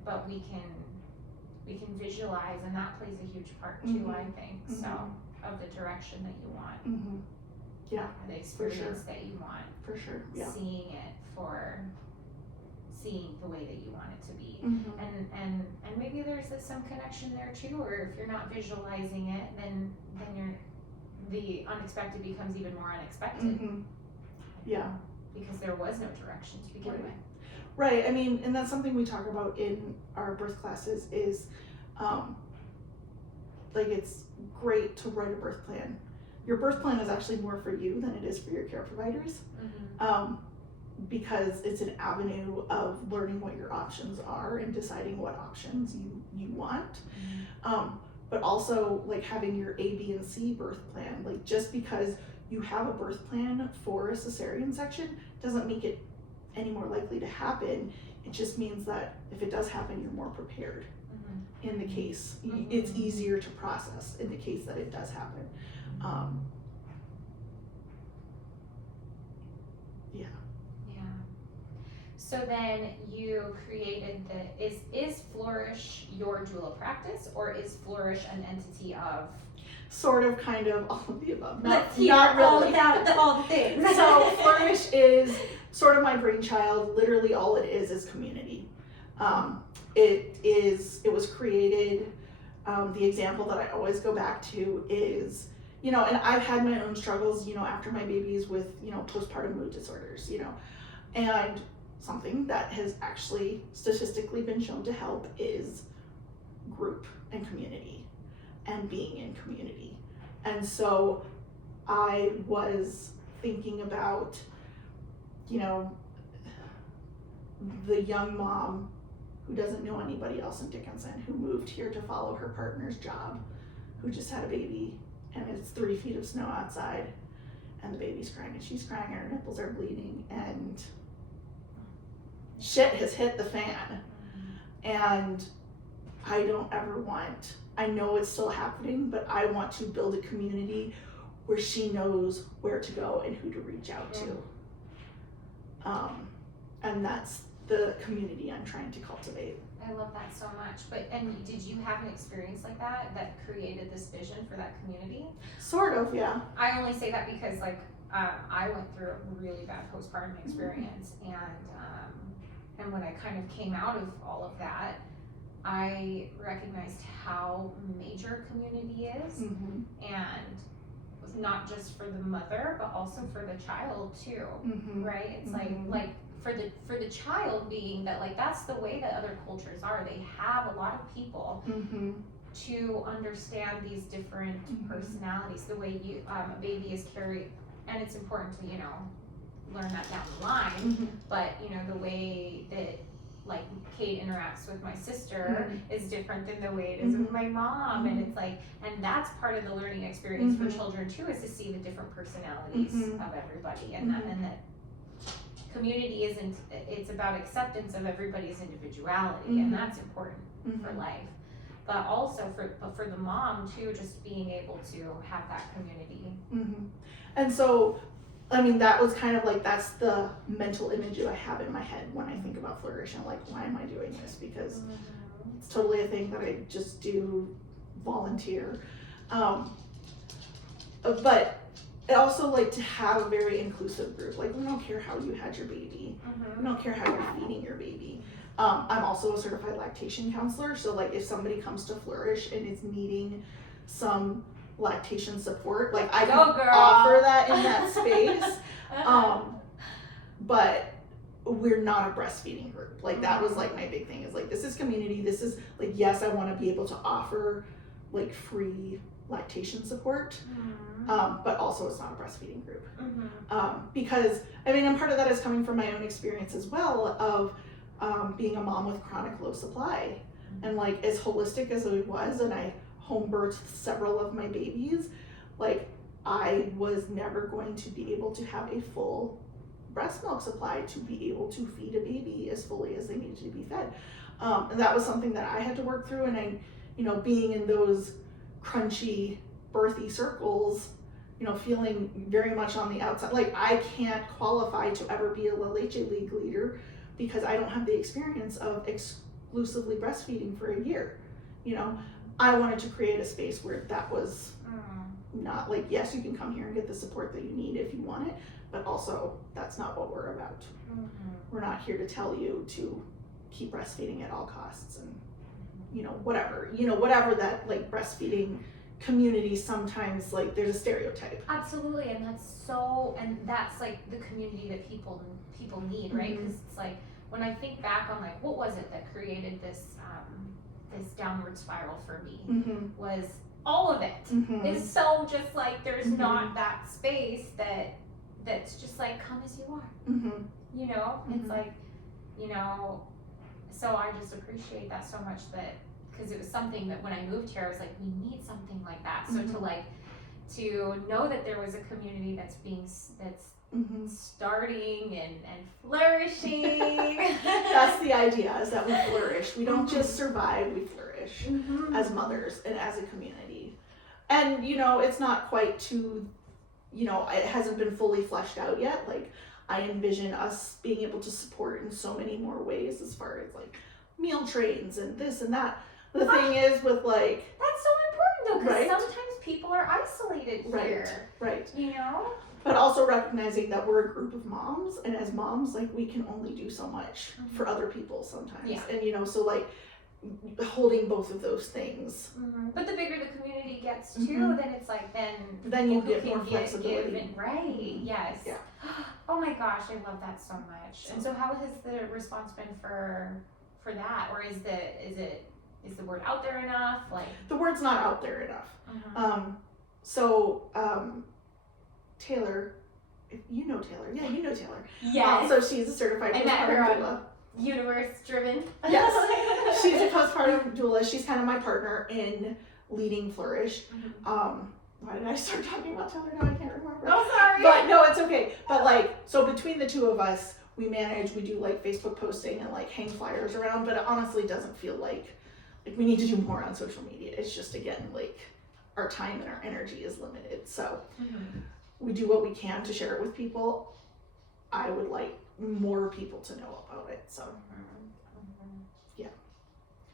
but we can visualize, and that plays a huge part too, I think. So, of the direction that you want. Yeah, or the experience that you want. For sure. Yeah. Seeing it seeing the way that you want it to be. And maybe there's some connection there too, or if you're not visualizing it, then the unexpected becomes even more unexpected. Yeah. Because there was no direction to begin with. Right. I mean, and that's something we talk about in our birth classes is, like, it's great to write a birth plan. Your birth plan is actually more for you than it is for your care providers, because it's an avenue of learning what your options are and deciding what options you want. But also, like, having your A, B, and C birth plan. Like, just because you have a birth plan for a cesarean section doesn't make it any more likely to happen. It just means that if it does happen, you're more prepared. In the case, it's easier to process in the case that it does happen. So then you created is Flourish your doula practice, or is Flourish an entity of? Sort of, kind of, all of the above. Let's hear not really. all the things. So Flourish is sort of my brainchild. Literally all it is community. It was created, the example that I always go back to is, and I've had my own struggles, after my babies with, postpartum mood disorders, and something that has actually statistically been shown to help is group and community and being in community. And so I was thinking about, the young mom who doesn't know anybody else in Dickinson, who moved here to follow her partner's job, who just had a baby, and it's 3 feet of snow outside, and the baby's crying, and she's crying, and her nipples are bleeding, and shit has hit the fan. And I don't ever want, I know it's still happening, but I want to build a community where she knows where to go and who to reach out to. And that's the community I'm trying to cultivate. I love that so much. And did you have an experience like that created this vision for that community? Sort of, yeah. I only say that because I went through a really bad postpartum experience, and when I kind of came out of all of that, I recognized how major community is, and not just for the mother, but also for the child too, right? It's like for the child being that, that's the way that other cultures are. They have a lot of people to understand these different personalities, the way a baby is carried, and it's important to learn that down the line. But the way that Kate interacts with my sister is different than the way it is with my mom, and it's and that's part of the learning experience for children too, is to see the different personalities of everybody, and that community isn't, it's about acceptance of everybody's individuality, and that's important for life, but also for the mom too, just being able to have that community. And so, I mean, that was kind of that's the mental image that I have in my head when I think about Flourish, and why am I doing this? Because it's totally a thing that I just do volunteer. But I also like to have a very inclusive group. We don't care how you had your baby. We don't care how you're feeding your baby. I'm also a certified lactation counselor, so if somebody comes to Flourish and is needing some lactation support, I can offer that in that space. But we're not a breastfeeding group. That was my big thing, is this is community. This is yes, I want to be able to offer free lactation support, but also it's not a breastfeeding group. Because and part of that is coming from my own experience as well of being a mom with chronic low supply, and as holistic as it was, and I home birthed several of my babies, I was never going to be able to have a full breast milk supply to be able to feed a baby as fully as they needed to be fed. And that was something that I had to work through, and I, being in those crunchy, birthy circles, feeling very much on the outside, I can't qualify to ever be a La Leche League leader because I don't have the experience of exclusively breastfeeding for a year. I wanted to create a space where that was not yes, you can come here and get the support that you need if you want it, but also that's not what we're about. We're not here to tell you to keep breastfeeding at all costs, and whatever that breastfeeding community sometimes there's a stereotype. Absolutely, and that's the community that people need, right? Because it's when I think back on what was it that created this this downward spiral for me, was all of it is so just there's not that space that's just come as you are, it's so I just appreciate that so much, that because it was something that when I moved here I was we need something like that. So to know that there was a community that's starting and flourishing. That's the idea, is that we flourish. We don't just survive, we flourish as mothers and as a community. And it's not quite to, it hasn't been fully fleshed out yet. I envision us being able to support in so many more ways, as far as like meal trains and this and that. The thing is with like, that's so important though, because right? sometimes people are isolated here. Right. You know? But also recognizing that we're a group of moms, and as moms, like, we can only do so much for other people sometimes. Yeah. And you know, so like holding both of those things. But the bigger the community gets too, then it's like then you get more flexibility. Right. Yes. Yeah. Oh my gosh, I love that so much. And so how has the response been for that, or is the word out there enough? Like, the word's not out there enough. Taylor, you know Taylor. Yeah, you know Taylor. Yes. So she's a certified postpartum doula. Universe driven. Yes. She's a postpartum doula. She's kind of my partner in leading Flourish. Why did I start talking about Taylor now? I can't remember. Oh, sorry. But no, it's okay. But like, so between the two of us, we do like Facebook posting and like hang flyers around, but it honestly doesn't feel like we need to do more on social media. It's just, again, like, our time and our energy is limited. So we do what we can to share it with people. I would like more people to know about it. So yeah.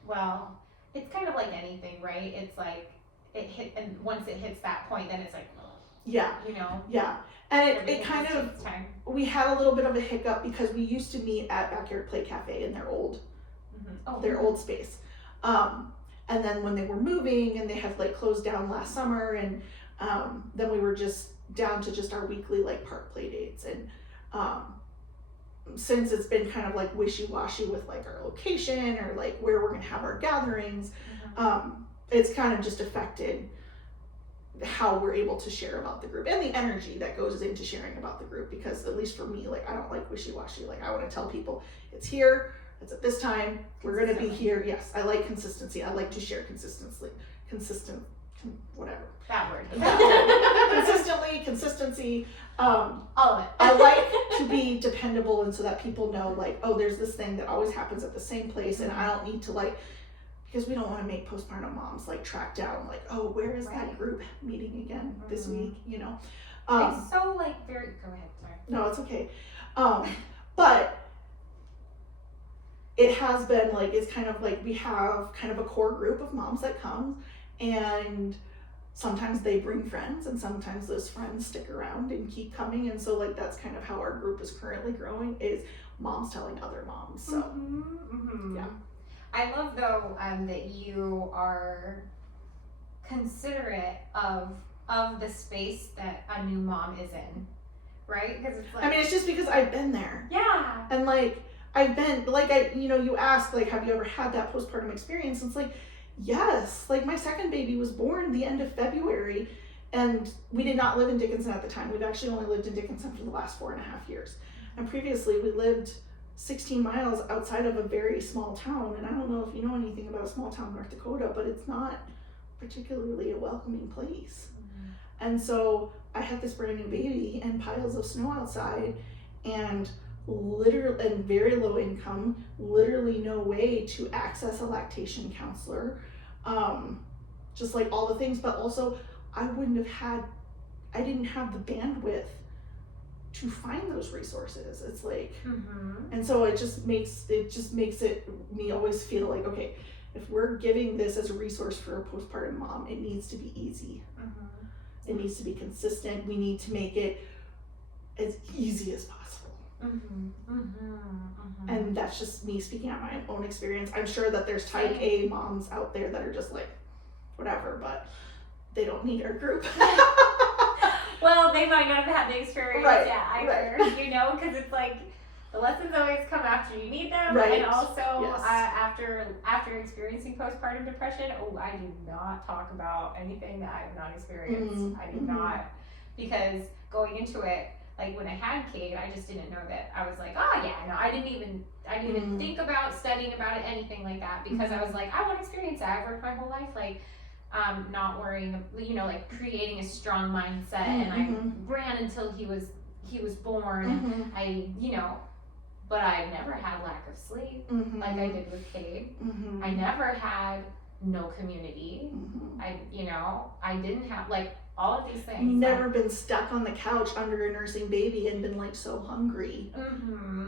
Well, it's kind of like anything, right? It's like and once it hits that point, then it's like, yeah, you know. Yeah. And it kind of, we had a little bit of a hiccup because we used to meet at Backyard Play Cafe in their old old space. And then when they were moving and they had like closed down last summer, and then we were just down to just our weekly like park play dates. And since it's been kind of like wishy-washy with like our location or like where we're gonna have our gatherings, it's kind of just affected how we're able to share about the group and the energy that goes into sharing about the group. Because at least for me, like, I don't like wishy-washy. Like, I want to tell people it's here, it's at this time, we're going to be here. Yes, I like consistency. I like to share whatever. That word. Consistency. All of it. I like to be dependable, and so that people know, like, oh, there's this thing that always happens at the same place, and I don't need to, like, because we don't want to make postpartum moms like track down, like, oh, where is that group meeting again this week, you know. It's so like very, go ahead, sorry. No, it's okay. But it has been like, it's kind of like we have kind of a core group of moms that come, and sometimes they bring friends, and sometimes those friends stick around and keep coming. And so like, that's kind of how our group is currently growing, is moms telling other moms. So yeah. I love though that you are considerate of the space that a new mom is in, right? Because it's like, I mean, it's just because I've been there. Yeah. And like, I've been like, you asked like, have you ever had that postpartum experience? And it's like, yes. Like, my second baby was born the end of February, and we did not live in Dickinson at the time. We've actually only lived in Dickinson for the last 4.5 years. And previously we lived 16 miles outside of a very small town. And I don't know if you know anything about a small town, North Dakota, but it's not particularly a welcoming place. And so I had this brand new baby and piles of snow outside, and literally, and very low income, literally no way to access a lactation counselor, just like all the things. But also, I didn't have the bandwidth to find those resources. It's like, and so it just makes me always feel like, okay, if we're giving this as a resource for a postpartum mom, it needs to be easy. It needs to be consistent. We need to make it as easy as possible. And that's just me speaking out my own experience. I'm sure that there's type A moms out there that are just like, whatever, but they don't need our group. Well, they might not have had the experience yet either, right. You know, because it's like, the lessons always come after you need them, right. And also yes. after experiencing postpartum depression, I do not talk about anything that I have not experienced. I do not, because going into it, like when I had Kate, I just didn't know that. I was like, I didn't even think about studying about it, anything like that, because I was like, I want to experience that. I've worked my whole life like not worrying, like creating a strong mindset, and I ran until he was born. But I never had lack of sleep like I did with Kate. I never had no community. I didn't have, like, all of these things. Never been stuck on the couch under a nursing baby and been like so hungry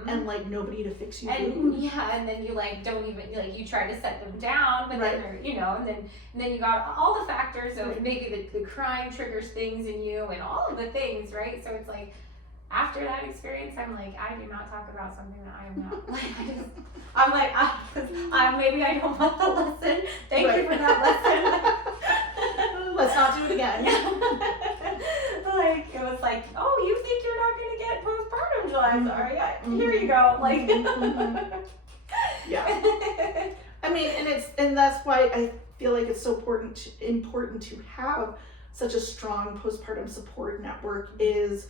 and like nobody to fix you food. Yeah, and then you like don't even like you try to set them down, but then they're, you know, and then you got all the factors of maybe the crying triggers things in you and all of the things, right? So it's like after that experience, I'm like, I do not talk about something that I am not like. I'm like, maybe I don't want the lesson. Thank you for that lesson. Let's not do it again. Like it was like, oh, you think you're not gonna get postpartum July? Sorry, here you go. Like, yeah. I mean, and that's why I feel like it's so important to have such a strong postpartum support network is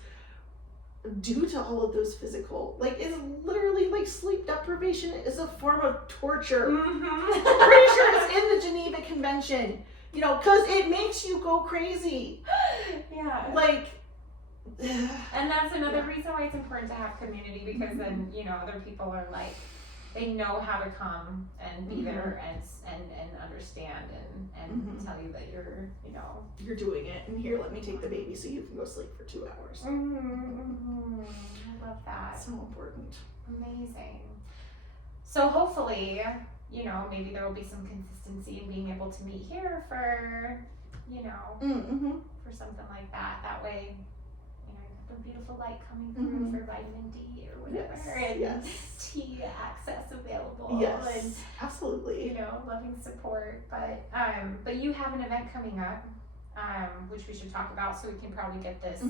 due to all of those physical, like it's literally like sleep deprivation is a form of torture. I'm pretty sure it's in the Geneva Convention, you know, because it makes you go crazy. Yeah. Like, and that's another reason why it's important to have community, because then, you know, other people are like, they know how to come and be there and understand and tell you that you're, you know, you're doing it, and here, let me take the baby so you can go sleep for 2 hours. I love that. So important. Amazing. So hopefully, you know, maybe there will be some consistency in being able to meet here for, you know, for something like that. That way, you know, you have the beautiful light coming through for vitamin D or whatever, and tea access available. Yes, and, absolutely. you know, loving support. But you have an event coming up, which we should talk about, so we can probably get this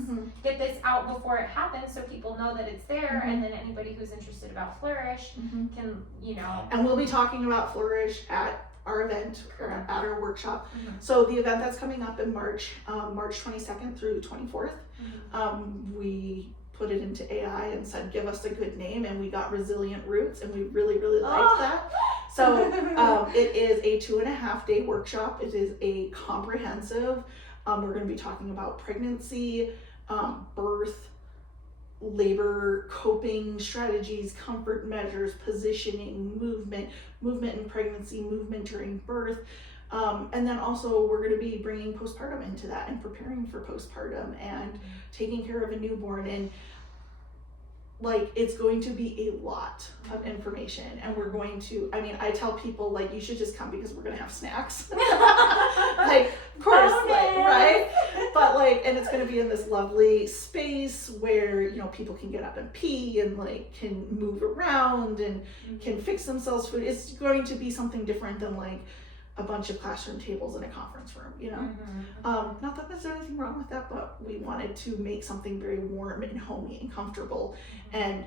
out before it happens, so people know that it's there, and then anybody who's interested about Flourish can, you know. And we'll be talking about Flourish at our event or at our workshop. So the event that's coming up in March, March 22nd through 24th, we put it into AI and said, give us a good name, and we got Resilient Roots, and we really liked that. So it is a 2.5-day workshop. It is a comprehensive, we're going to be talking about pregnancy, birth, labor, coping strategies, comfort measures, positioning, movement in pregnancy, movement during birth. And then also we're going to be bringing postpartum into that and preparing for postpartum and taking care of a newborn. And like, it's going to be a lot of information, and we're going to, I mean, I tell people, like, you should just come because we're going to have snacks. Like, of course, like, right? But like, and it's going to be in this lovely space where, you know, people can get up and pee and like can move around and can fix themselves food. It's going to be something different than like a bunch of classroom tables in a conference room, you know. Not that there's anything wrong with that, but we wanted to make something very warm and homey and comfortable and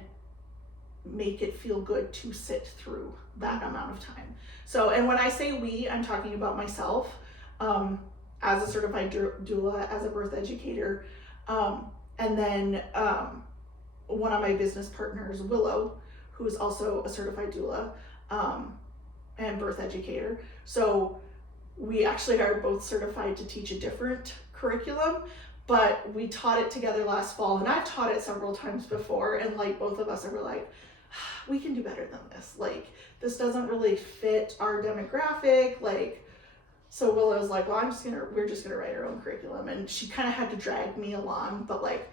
make it feel good to sit through that amount of time. So, and when I say we, I'm talking about myself as a certified doula, as a birth educator, and then one of my business partners, Willow, who's also a certified doula and birth educator. So we actually are both certified to teach a different curriculum, but we taught it together last fall, and I've taught it several times before, and like both of us are like, we can do better than this. Like, this doesn't really fit our demographic. Like, so Willow's like, well, we're just gonna write our own curriculum, and she kind of had to drag me along, but like,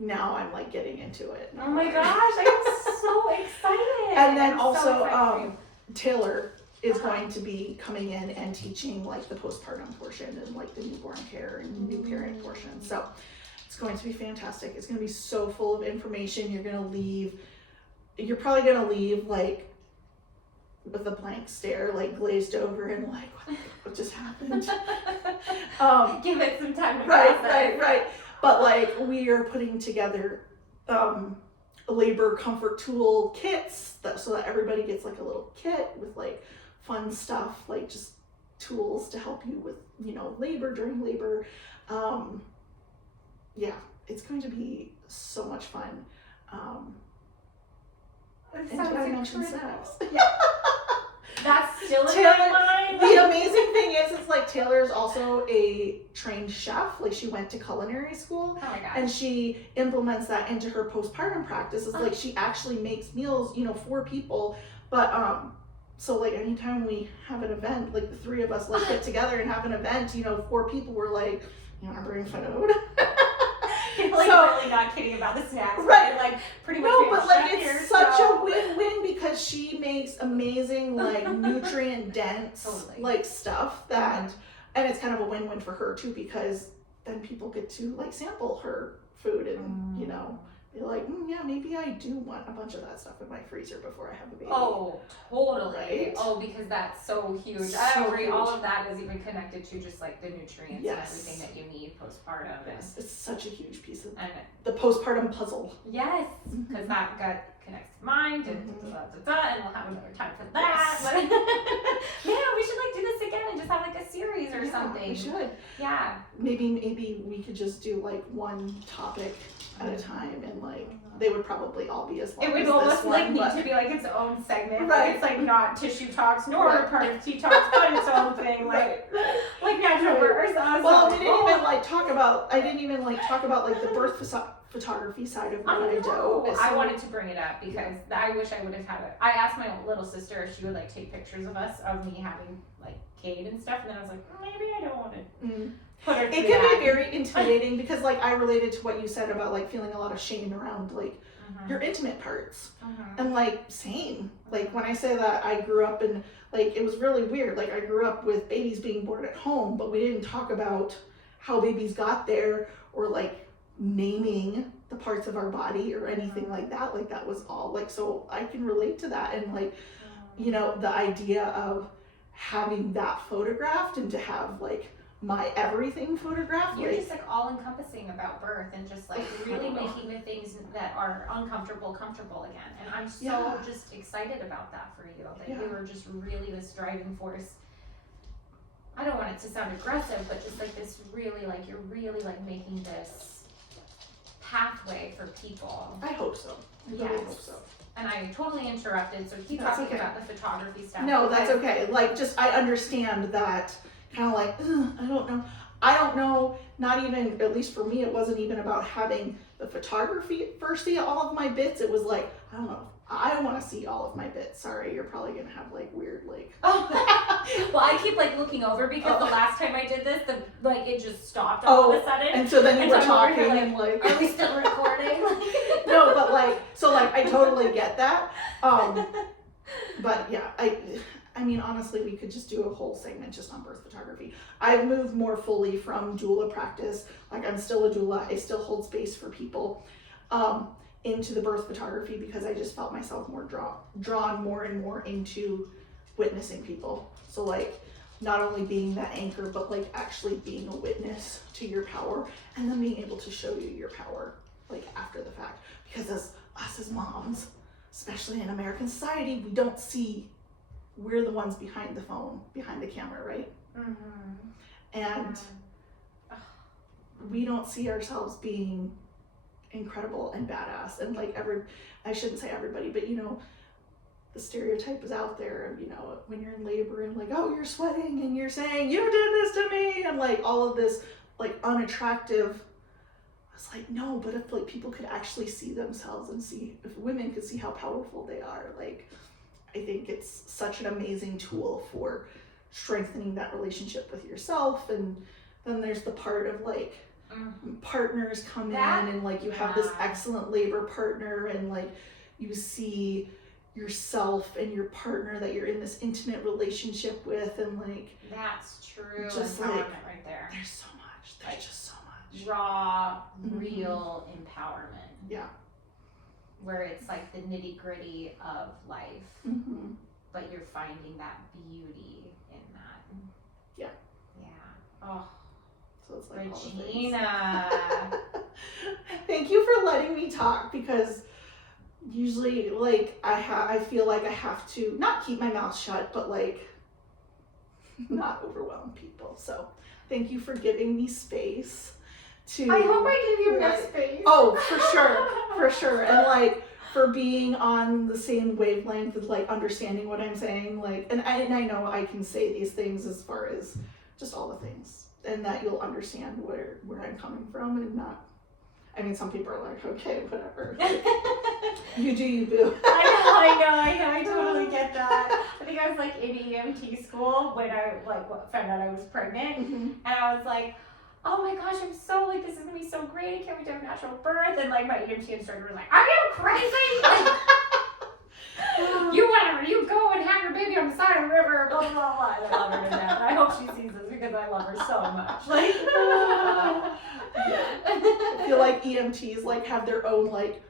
now I'm like getting into it. Oh my gosh, I'm so excited. And then also, Taylor is going to be coming in and teaching like the postpartum portion and like the newborn care and new parent portion. So it's going to be fantastic. It's going to be so full of information. You're probably going to leave like with a blank stare, like glazed over and like, what just happened? Give it some time to process. Right. But like, we are putting together labor comfort tool kits so that everybody gets like a little kit with like fun stuff, like just tools to help you with, you know, labor, during labor. Yeah, it's going to be so much fun. And did I mention snacks? Yeah. That's still in Taylor, my mind. The amazing thing is, it's like Taylor's also a trained chef. Like, she went to culinary school. Oh my gosh. And she implements that into her postpartum practice. It's like she actually makes meals, you know, for people. But so like anytime we have an event, like the three of us like get together and have an event, you know, 4 people were like, you want to bring food? You're like really not kidding about the snacks. Right. You're like pretty much. No, but like it's such a win-win because she makes amazing like nutrient dense like stuff that, and it's kind of a win-win for her too because then people get to like sample her food and you know be like, yeah, maybe I do want a bunch of that stuff in my freezer before I have a baby. Oh, totally. Right? Oh, because that's so huge. So I agree. huge. All of that is even connected to just like the nutrients Yes. and everything that you need postpartum. Yes, it's such a huge piece of And the postpartum puzzle. yes, because that gut connects to mind and and we'll have another time for that. Yes. But man, we should like do this again and just have like a series or something. We should. Yeah. Maybe we could just do like one topic at a time and like they would probably all be as long It would as almost this like one, need to be like its own segment. Right. Like, it's like not tissue talks nor a part of TeaTalks, but its own thing. Like like natural birth. Well, we didn't even like talk about. I didn't even like talk about like the birth photography side of what I do. I wanted to bring it up because I wish I would have had it. I asked my little sister if she would like take pictures of us, of me having like Cade and stuff, and then I was like, maybe I don't want to put her through It can that. be very intimidating because like I related to what you said about like feeling a lot of shame around like your intimate parts. And like same. Like when I say that I grew up in like it was really weird. Like I grew up with babies being born at home, but we didn't talk about how babies got there or like naming the parts of our body or anything like that. Like that was all like, so I can relate to that. And like, you know, the idea of having that photographed and to have like my everything photographed. You're like, just like all encompassing about birth and just like really making the things that are uncomfortable comfortable again. And I'm so just excited about that for you. That you were just really this driving force. I don't want it to sound aggressive, but just like this really like you're really like making this pathway for people. I hope so. I really hope so. And I totally interrupted, so keep talking about the photography stuff. No, that's okay. Like, just I understand that kind of like, I don't know, not even, at least for me, it wasn't even about having the photography first see all of my bits. It was like, I don't know, I want to see all of my bits. Sorry, you're probably going to have like weird, like. Well, I keep like looking over because the last time I did this, it just stopped all of a sudden. And so then you were talking here, and like. Are we still recording? No, but like, so like, I totally get that. But yeah, I mean, honestly, we could just do a whole segment just on birth photography. I've moved more fully from doula practice. Like I'm still a doula. I still hold space for people into the birth photography because I just felt myself more drawn more and more into witnessing people. So like not only being that anchor, but like actually being a witness to your power and then being able to show you your power like after the fact. Because as moms, especially in American society, we don't see. We're the ones behind the phone, behind the camera, right? And we don't see ourselves being incredible and badass. And like I shouldn't say everybody, but you know, the stereotype is out there. And you know, when you're in labor and like, oh, you're sweating and you're saying, you did this to me. And like all of this like unattractive. I was like, no, but if like people could actually see themselves and see, if women could see how powerful they are, like, I think it's such an amazing tool for strengthening that relationship with yourself. And then there's the part of like partners come in and like you have this excellent labor partner and like you see yourself and your partner that you're in this intimate relationship with and like that's true. Just empowerment like right there. There's so much. There's just so much. Raw, real empowerment. Yeah. Where it's like the nitty gritty of life, but you're finding that beauty in that. Yeah. Yeah. Oh. So it's like Regina. Thank you for letting me talk because usually like I feel like I have to not keep my mouth shut, but like not overwhelm people. So thank you for giving me space. I hope I gave you enough space. Oh, for sure. And like for being on the same wavelength with like understanding what I'm saying, like, and I know I can say these things as far as just all the things, and that you'll understand where I'm coming from, and not. I mean, some people are like, okay, whatever. You do you, boo. I know. I totally get that. I think I was like in EMT school when I like found out I was pregnant, and I was like, oh my gosh, I'm so like, this is gonna be so great. I can't wait to have a natural birth. And like my EMT instructor was like, are you crazy? Like, you go and have your baby on the side of the river, blah, blah, blah. And I love her to death. I hope she sees this because I love her so much. Like, I feel like EMTs like have their own like,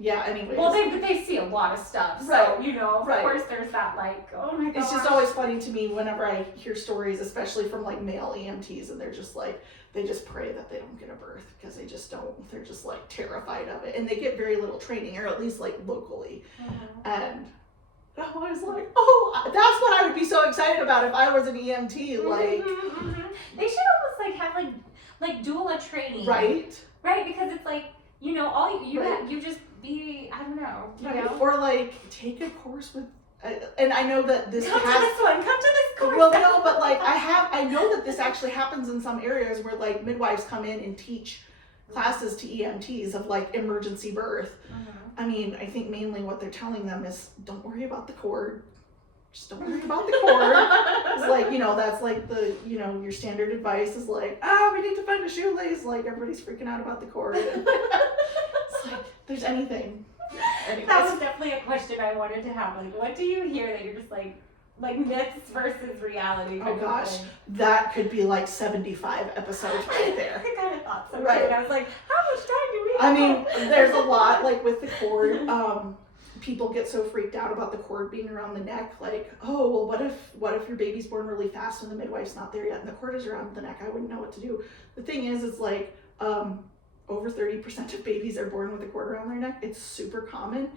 anyways. Well, they see a lot of stuff, so, right. You know, of course there's that, like, oh my gosh. It's just always funny to me whenever I hear stories, especially from, like, male EMTs, and they're just, like, they just pray that they don't get a birth, because they just don't, they're just, like, terrified of it, and they get very little training, or at least, like, locally, and I was like, oh, that's what I would be so excited about if I was an EMT, like. They should almost, like, have, like doula training. Right? Right, because it's, like, you know, all you just be, I don't know. You know? Or like take a course with, and I know that this come to this course. Well, no, but like I know that this actually happens in some areas where like midwives come in and teach classes to EMTs of like emergency birth. I mean, I think mainly what they're telling them is don't worry about the cord. Just don't worry about the cord. It's like, you know, that's like the, you know, your standard advice is like, we need to find a shoelace. Like everybody's freaking out about the cord. And it's like, there's anything. Anyways. That was definitely a question I wanted to have. Like, what do you hear that you're just like myths versus reality? Oh gosh, that could be like 75 episodes right there. I kind of thought so. Right. Too. I was like, how much time do we have? I mean, there's a lot like with the cord. People get so freaked out about the cord being around the neck, like, oh, well, what if your baby's born really fast and the midwife's not there yet and the cord is around the neck? I wouldn't know what to do. The thing is, it's like over 30% of babies are born with a cord around their neck. It's super common.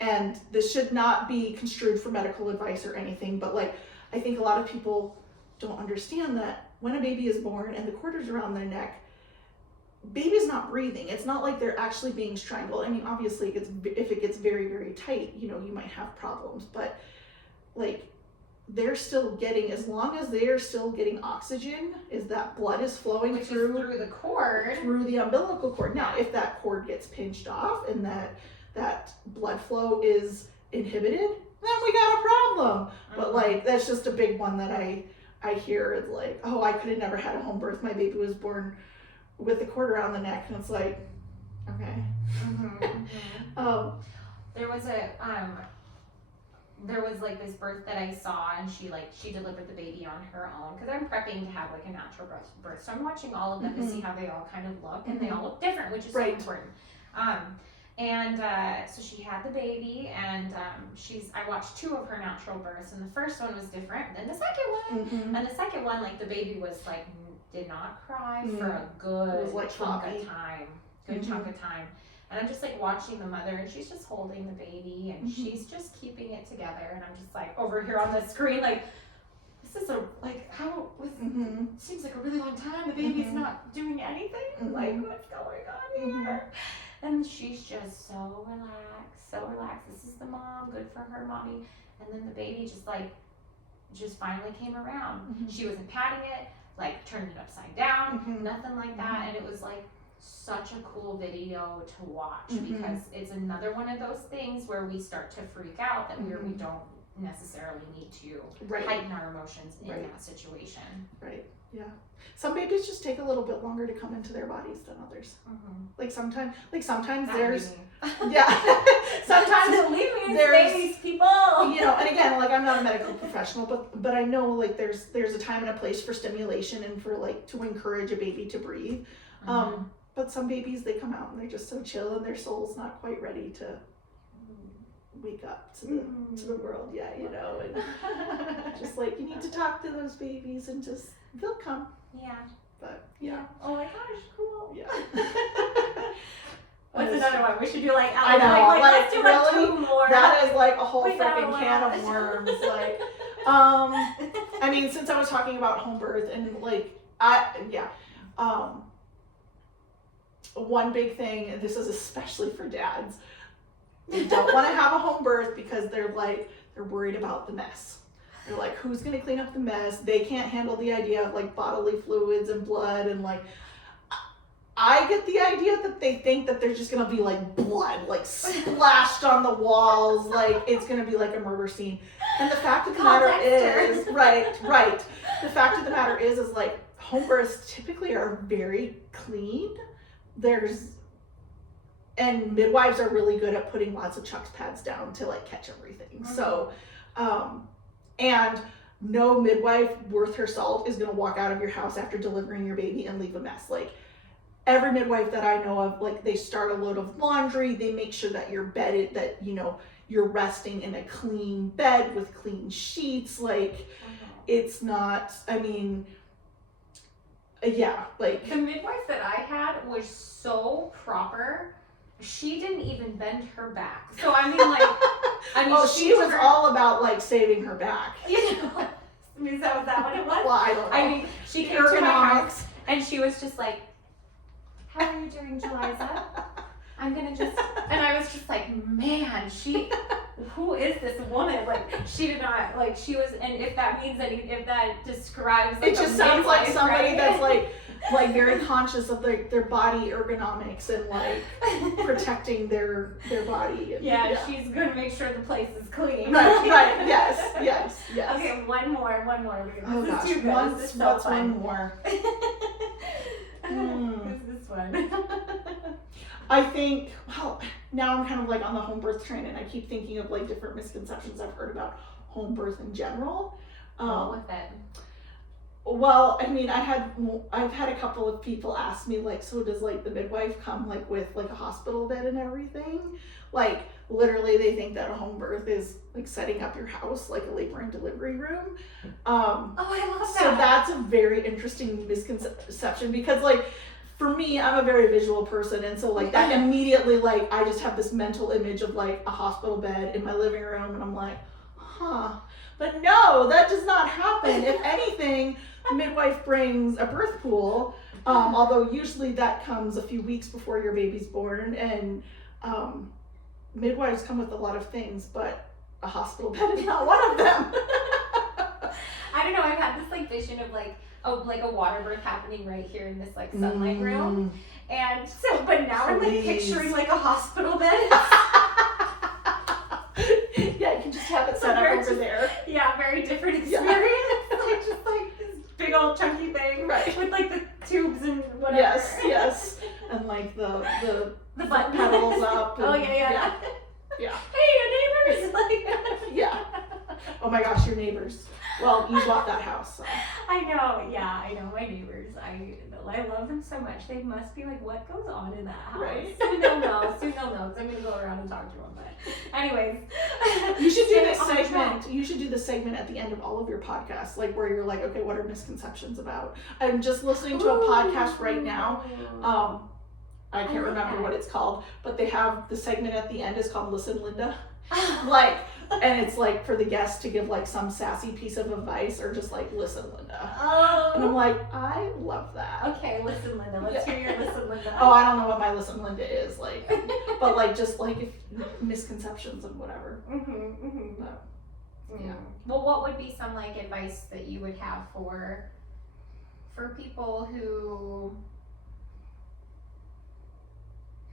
And this should not be construed for medical advice or anything, but like, I think a lot of people don't understand that when a baby is born and the cord is around their neck, baby's not breathing. It's not like they're actually being strangled. I mean, obviously, if it gets very, very tight, you know, you might have problems. But like, they're still getting, as long as they are still getting oxygen, is that blood is flowing through the cord, through the umbilical cord. Now, if that cord gets pinched off and that blood flow is inhibited, then we got a problem. But like, that's just a big one that I hear is like, oh, I could have never had a home birth. My baby was born with the cord around the neck, and it's like, okay. There was like this birth that I saw, and she delivered the baby on her own, because I'm prepping to have like a natural birth, so I'm watching all of them to see how they all kind of look, and they all look different, which is so important. So she had the baby, and I watched 2 of her natural births, and the first one was different than the second one, and the second one, like, the baby was like, did not cry for a good chunk of time. And I'm just like watching the mother, and she's just holding the baby, and she's just keeping it together, and I'm just like over here on the screen, like, this is seems like a really long time. The baby's not doing anything. Like, what's going on here? And she's just so relaxed. This is the mom, good for her, mommy. And then the baby just finally came around. She wasn't patting it, like turning it upside down, nothing like that. And it was like such a cool video to watch, because it's another one of those things where we start to freak out that we don't necessarily need to heighten our emotions in that situation. Right. Yeah. Some babies just take a little bit longer to come into their bodies than others. Like sometimes there's sometimes leave me in space, people. You know, and again, like, I'm not a medical professional, but I know like there's a time and a place for stimulation and for like to encourage a baby to breathe. But some babies, they come out and they're just so chill, and their soul's not quite ready to wake up to the world yet, you know, and just like, you need to talk to those babies, and just, they'll come. Yeah. But yeah. Oh my gosh, cool. Yeah. What's another one? We should do like, I know, let's do like really, 2 more. That is like a whole freaking can of worms. Like, I mean, since I was talking about home birth, and like, one big thing, and this is especially for dads, they don't want to have a home birth because they're worried about the mess. They're like, who's going to clean up the mess? They can't handle the idea of like bodily fluids and blood, and like, I get the idea that they think that there's just going to be like blood like splashed on the walls, like it's going to be like a murder scene. And the fact of the matter is, right. the fact of the matter is like home births typically are very clean. And midwives are really good at putting lots of chucks pads down to like catch everything. Mm-hmm. So, and no midwife worth her salt is going to walk out of your house after delivering your baby and leave a mess. Like every midwife that I know of, like they start a load of laundry, they make sure that you're bedded, that, you know, you're resting in a clean bed with clean sheets. Like it's not, I mean, yeah, like the midwife that I had was so proper. She didn't even bend her back. So I mean, she was all about like saving her back. You know, was that what it was? Well, I don't know. I mean, she came to my house and she was just like, "How are you doing, Jeliza? I'm gonna just," and I was just like, "Man, who is this woman?" Like, she did not, like, she was, and if that means if that describes, like, it just sounds like somebody that's like very conscious of their body ergonomics and like protecting their body. And, yeah, she's gonna make sure the place is clean. Right, yes. Okay, one more. Oh this gosh, is too good. what's this is so fun. one more? Who's this one? I think, well, now I'm kind of like on the home birth train, and I keep thinking of like different misconceptions I've heard about home birth in general. With it. Well, I mean, I've had a couple of people ask me like, so does like the midwife come like with like a hospital bed and everything? Like literally they think that a home birth is like setting up your house like a labor and delivery room. Oh, I love that. So that's a very interesting misconception because like for me, I'm a very visual person, and so like that immediately like I just have this mental image of like a hospital bed in my living room, and I'm like, huh. But no, that does not happen. If anything, midwife brings a birth pool, although usually that comes a few weeks before your baby's born, and midwives come with a lot of things, but a hospital bed is not one of them. I don't know, I've had this like vision of like a water birth happening right here in this like sunlight room, and so but now I'm like picturing like a hospital bed. Yeah, you can just have it set up over there. Yeah, very different experience. Yeah. Like just like this big old chunky thing, right? With like the tubes and whatever. Yes, and like the button pedals up. And, yeah. Hey, your neighbors! Like, yeah. Oh my gosh, your neighbors. Well, you bought that house. So. I know. Yeah, I know my neighbors. I love them so much. They must be like, what goes on in that house? Right. Soon they'll know. I'm gonna go around and talk to them. But anyways, you should do this segment. You should do the segment at the end of all of your podcasts, like where you're like, okay, what are misconceptions about? I'm just listening to a podcast right now. I can't remember what it's called, but they have the segment at the end is called Listen, Linda. Like, and it's like for the guests to give like some sassy piece of advice or just like, listen, Linda. Oh. And I'm like, I love that. Okay, listen, Linda. Let's hear your listen, Linda. Oh, I don't know what my listen, Linda is like, but like just like if misconceptions and whatever. But, yeah. Well, what would be some like advice that you would have for people who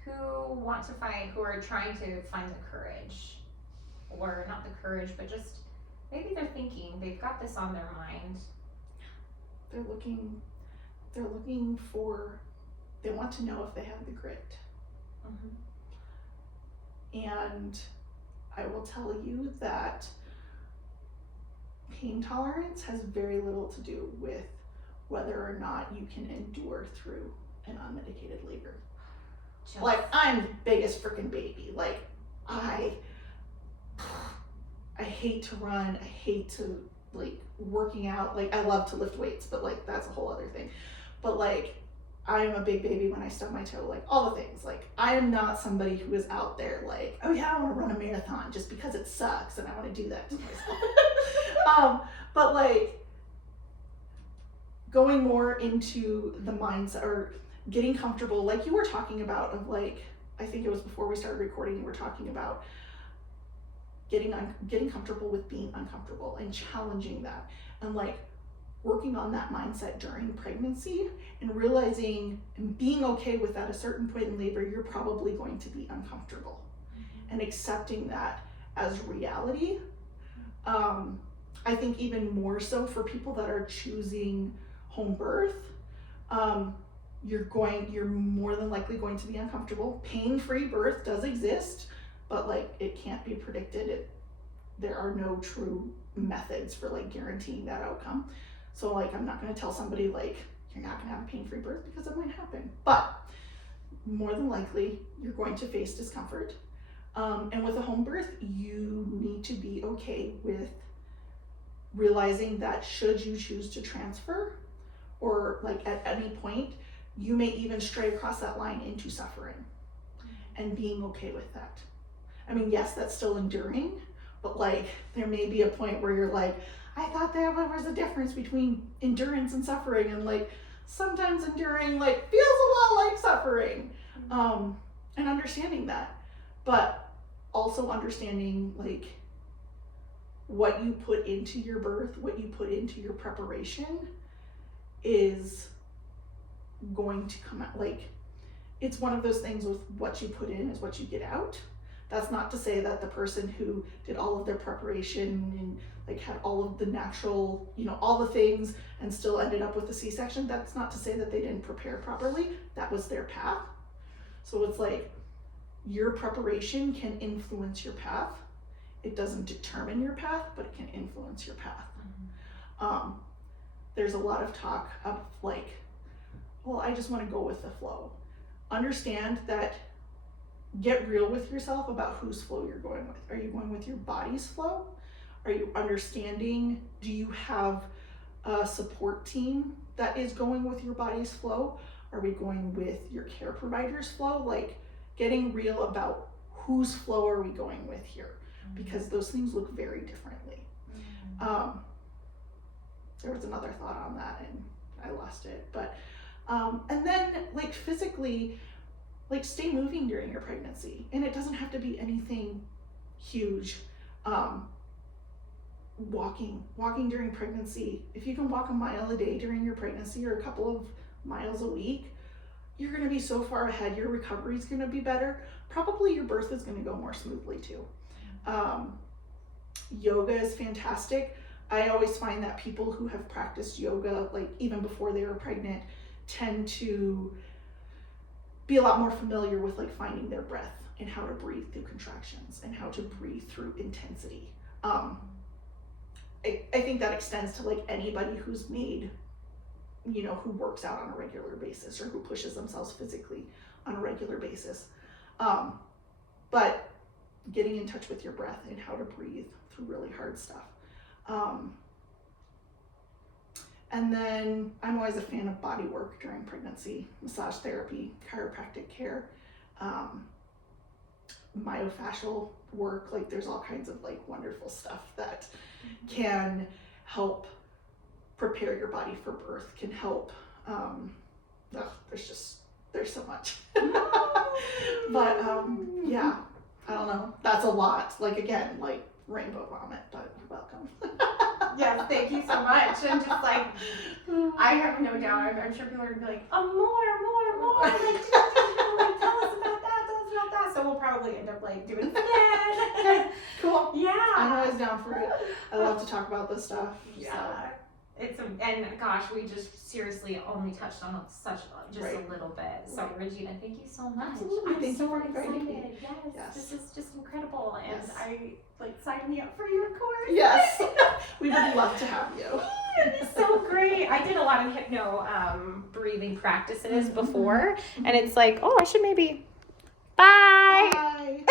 want to who are trying to find the courage, or not the courage, but just maybe they're thinking they've got this on their mind. They're looking for, they want to know if they have the grit. And I will tell you that pain tolerance has very little to do with whether or not you can endure through an unmedicated labor. Like, I'm the biggest freaking baby. Like, I hate to run. I hate to, like, working out. Like, I love to lift weights, but, like, that's a whole other thing. But, like, I am a big baby when I stub my toe. Like, all the things. Like, I am not somebody who is out there, like, oh, yeah, I want to run a marathon just because it sucks, and I want to do that to myself. But, like, going more into the mindset, or getting comfortable, like you were talking about, of like, I think it was before we started recording, you were talking about getting comfortable with being uncomfortable and challenging that, and like working on that mindset during pregnancy, and realizing and being okay with at a certain point in labor, you're probably going to be uncomfortable, and accepting that as reality. I think even more so for people that are choosing home birth, you're more than likely going to be uncomfortable. Pain-free birth does exist, but like it can't be predicted. There are no true methods for like guaranteeing that outcome. So like I'm not going to tell somebody like you're not going to have a pain-free birth because it might happen. But more than likely you're going to face discomfort. And with a home birth, you need to be okay with realizing that should you choose to transfer, or like at any point, you may even stray across that line into suffering, and being okay with that. I mean, yes, that's still enduring, but like there may be a point where you're like, I thought there was a difference between endurance and suffering, and like sometimes enduring like feels a lot like suffering, and understanding that, but also understanding like what you put into your birth, what you put into your preparation is going to come out. Like it's one of those things with what you put in is what you get out. That's not to say that the person who did all of their preparation and like had all of the natural, all the things and still ended up with a C-section, that's not to say that they didn't prepare properly. That was their path. So it's like your preparation can influence your path. It doesn't determine your path, but it can influence your path. There's a lot of talk of like, well, I just want to go with the flow. Understand that, get real with yourself about whose flow you're going with. Are you going with your body's flow? Are you understanding, do you have a support team that is going with your body's flow? Are we going with your care provider's flow? Like getting real about whose flow are we going with here? Because those things look very differently. There was another thought on that and I lost it, but and then like physically, like stay moving during your pregnancy, and it doesn't have to be anything huge. Walking during pregnancy, if you can walk a mile a day during your pregnancy or a couple of miles a week, you're going to be so far ahead. Your recovery is going to be better. Probably your birth is going to go more smoothly too. Yoga is fantastic. I always find that people who have practiced yoga, like even before they were pregnant, tend to be a lot more familiar with like finding their breath and how to breathe through contractions and how to breathe through intensity. I think that extends to like anybody who's made, who works out on a regular basis or who pushes themselves physically on a regular basis. But getting in touch with your breath and how to breathe through really hard stuff. And then I'm always a fan of body work during pregnancy, massage therapy, chiropractic care, myofascial work. Like there's all kinds of like wonderful stuff that can help prepare your body for birth, can help, there's so much. But yeah, I don't know. That's a lot. Like again, like rainbow vomit, but you're welcome. Yes, thank you so much. And just like, I have no doubt, I'm sure people are gonna be like, more. Like, tell us about that. So we'll probably end up like doing it again. Cool. Yeah. I'm always down for it. I love to talk about this stuff. Yeah. So. And gosh, we just seriously only touched on a little bit. So Regina, thank you so much. Absolutely. I'm so excited. Yes, this is just incredible, and I signed me up for your course. Yes, we would love to have you. It is so great. I did a lot of hypno breathing practices before, and it's like, oh, I should maybe. Bye. Bye.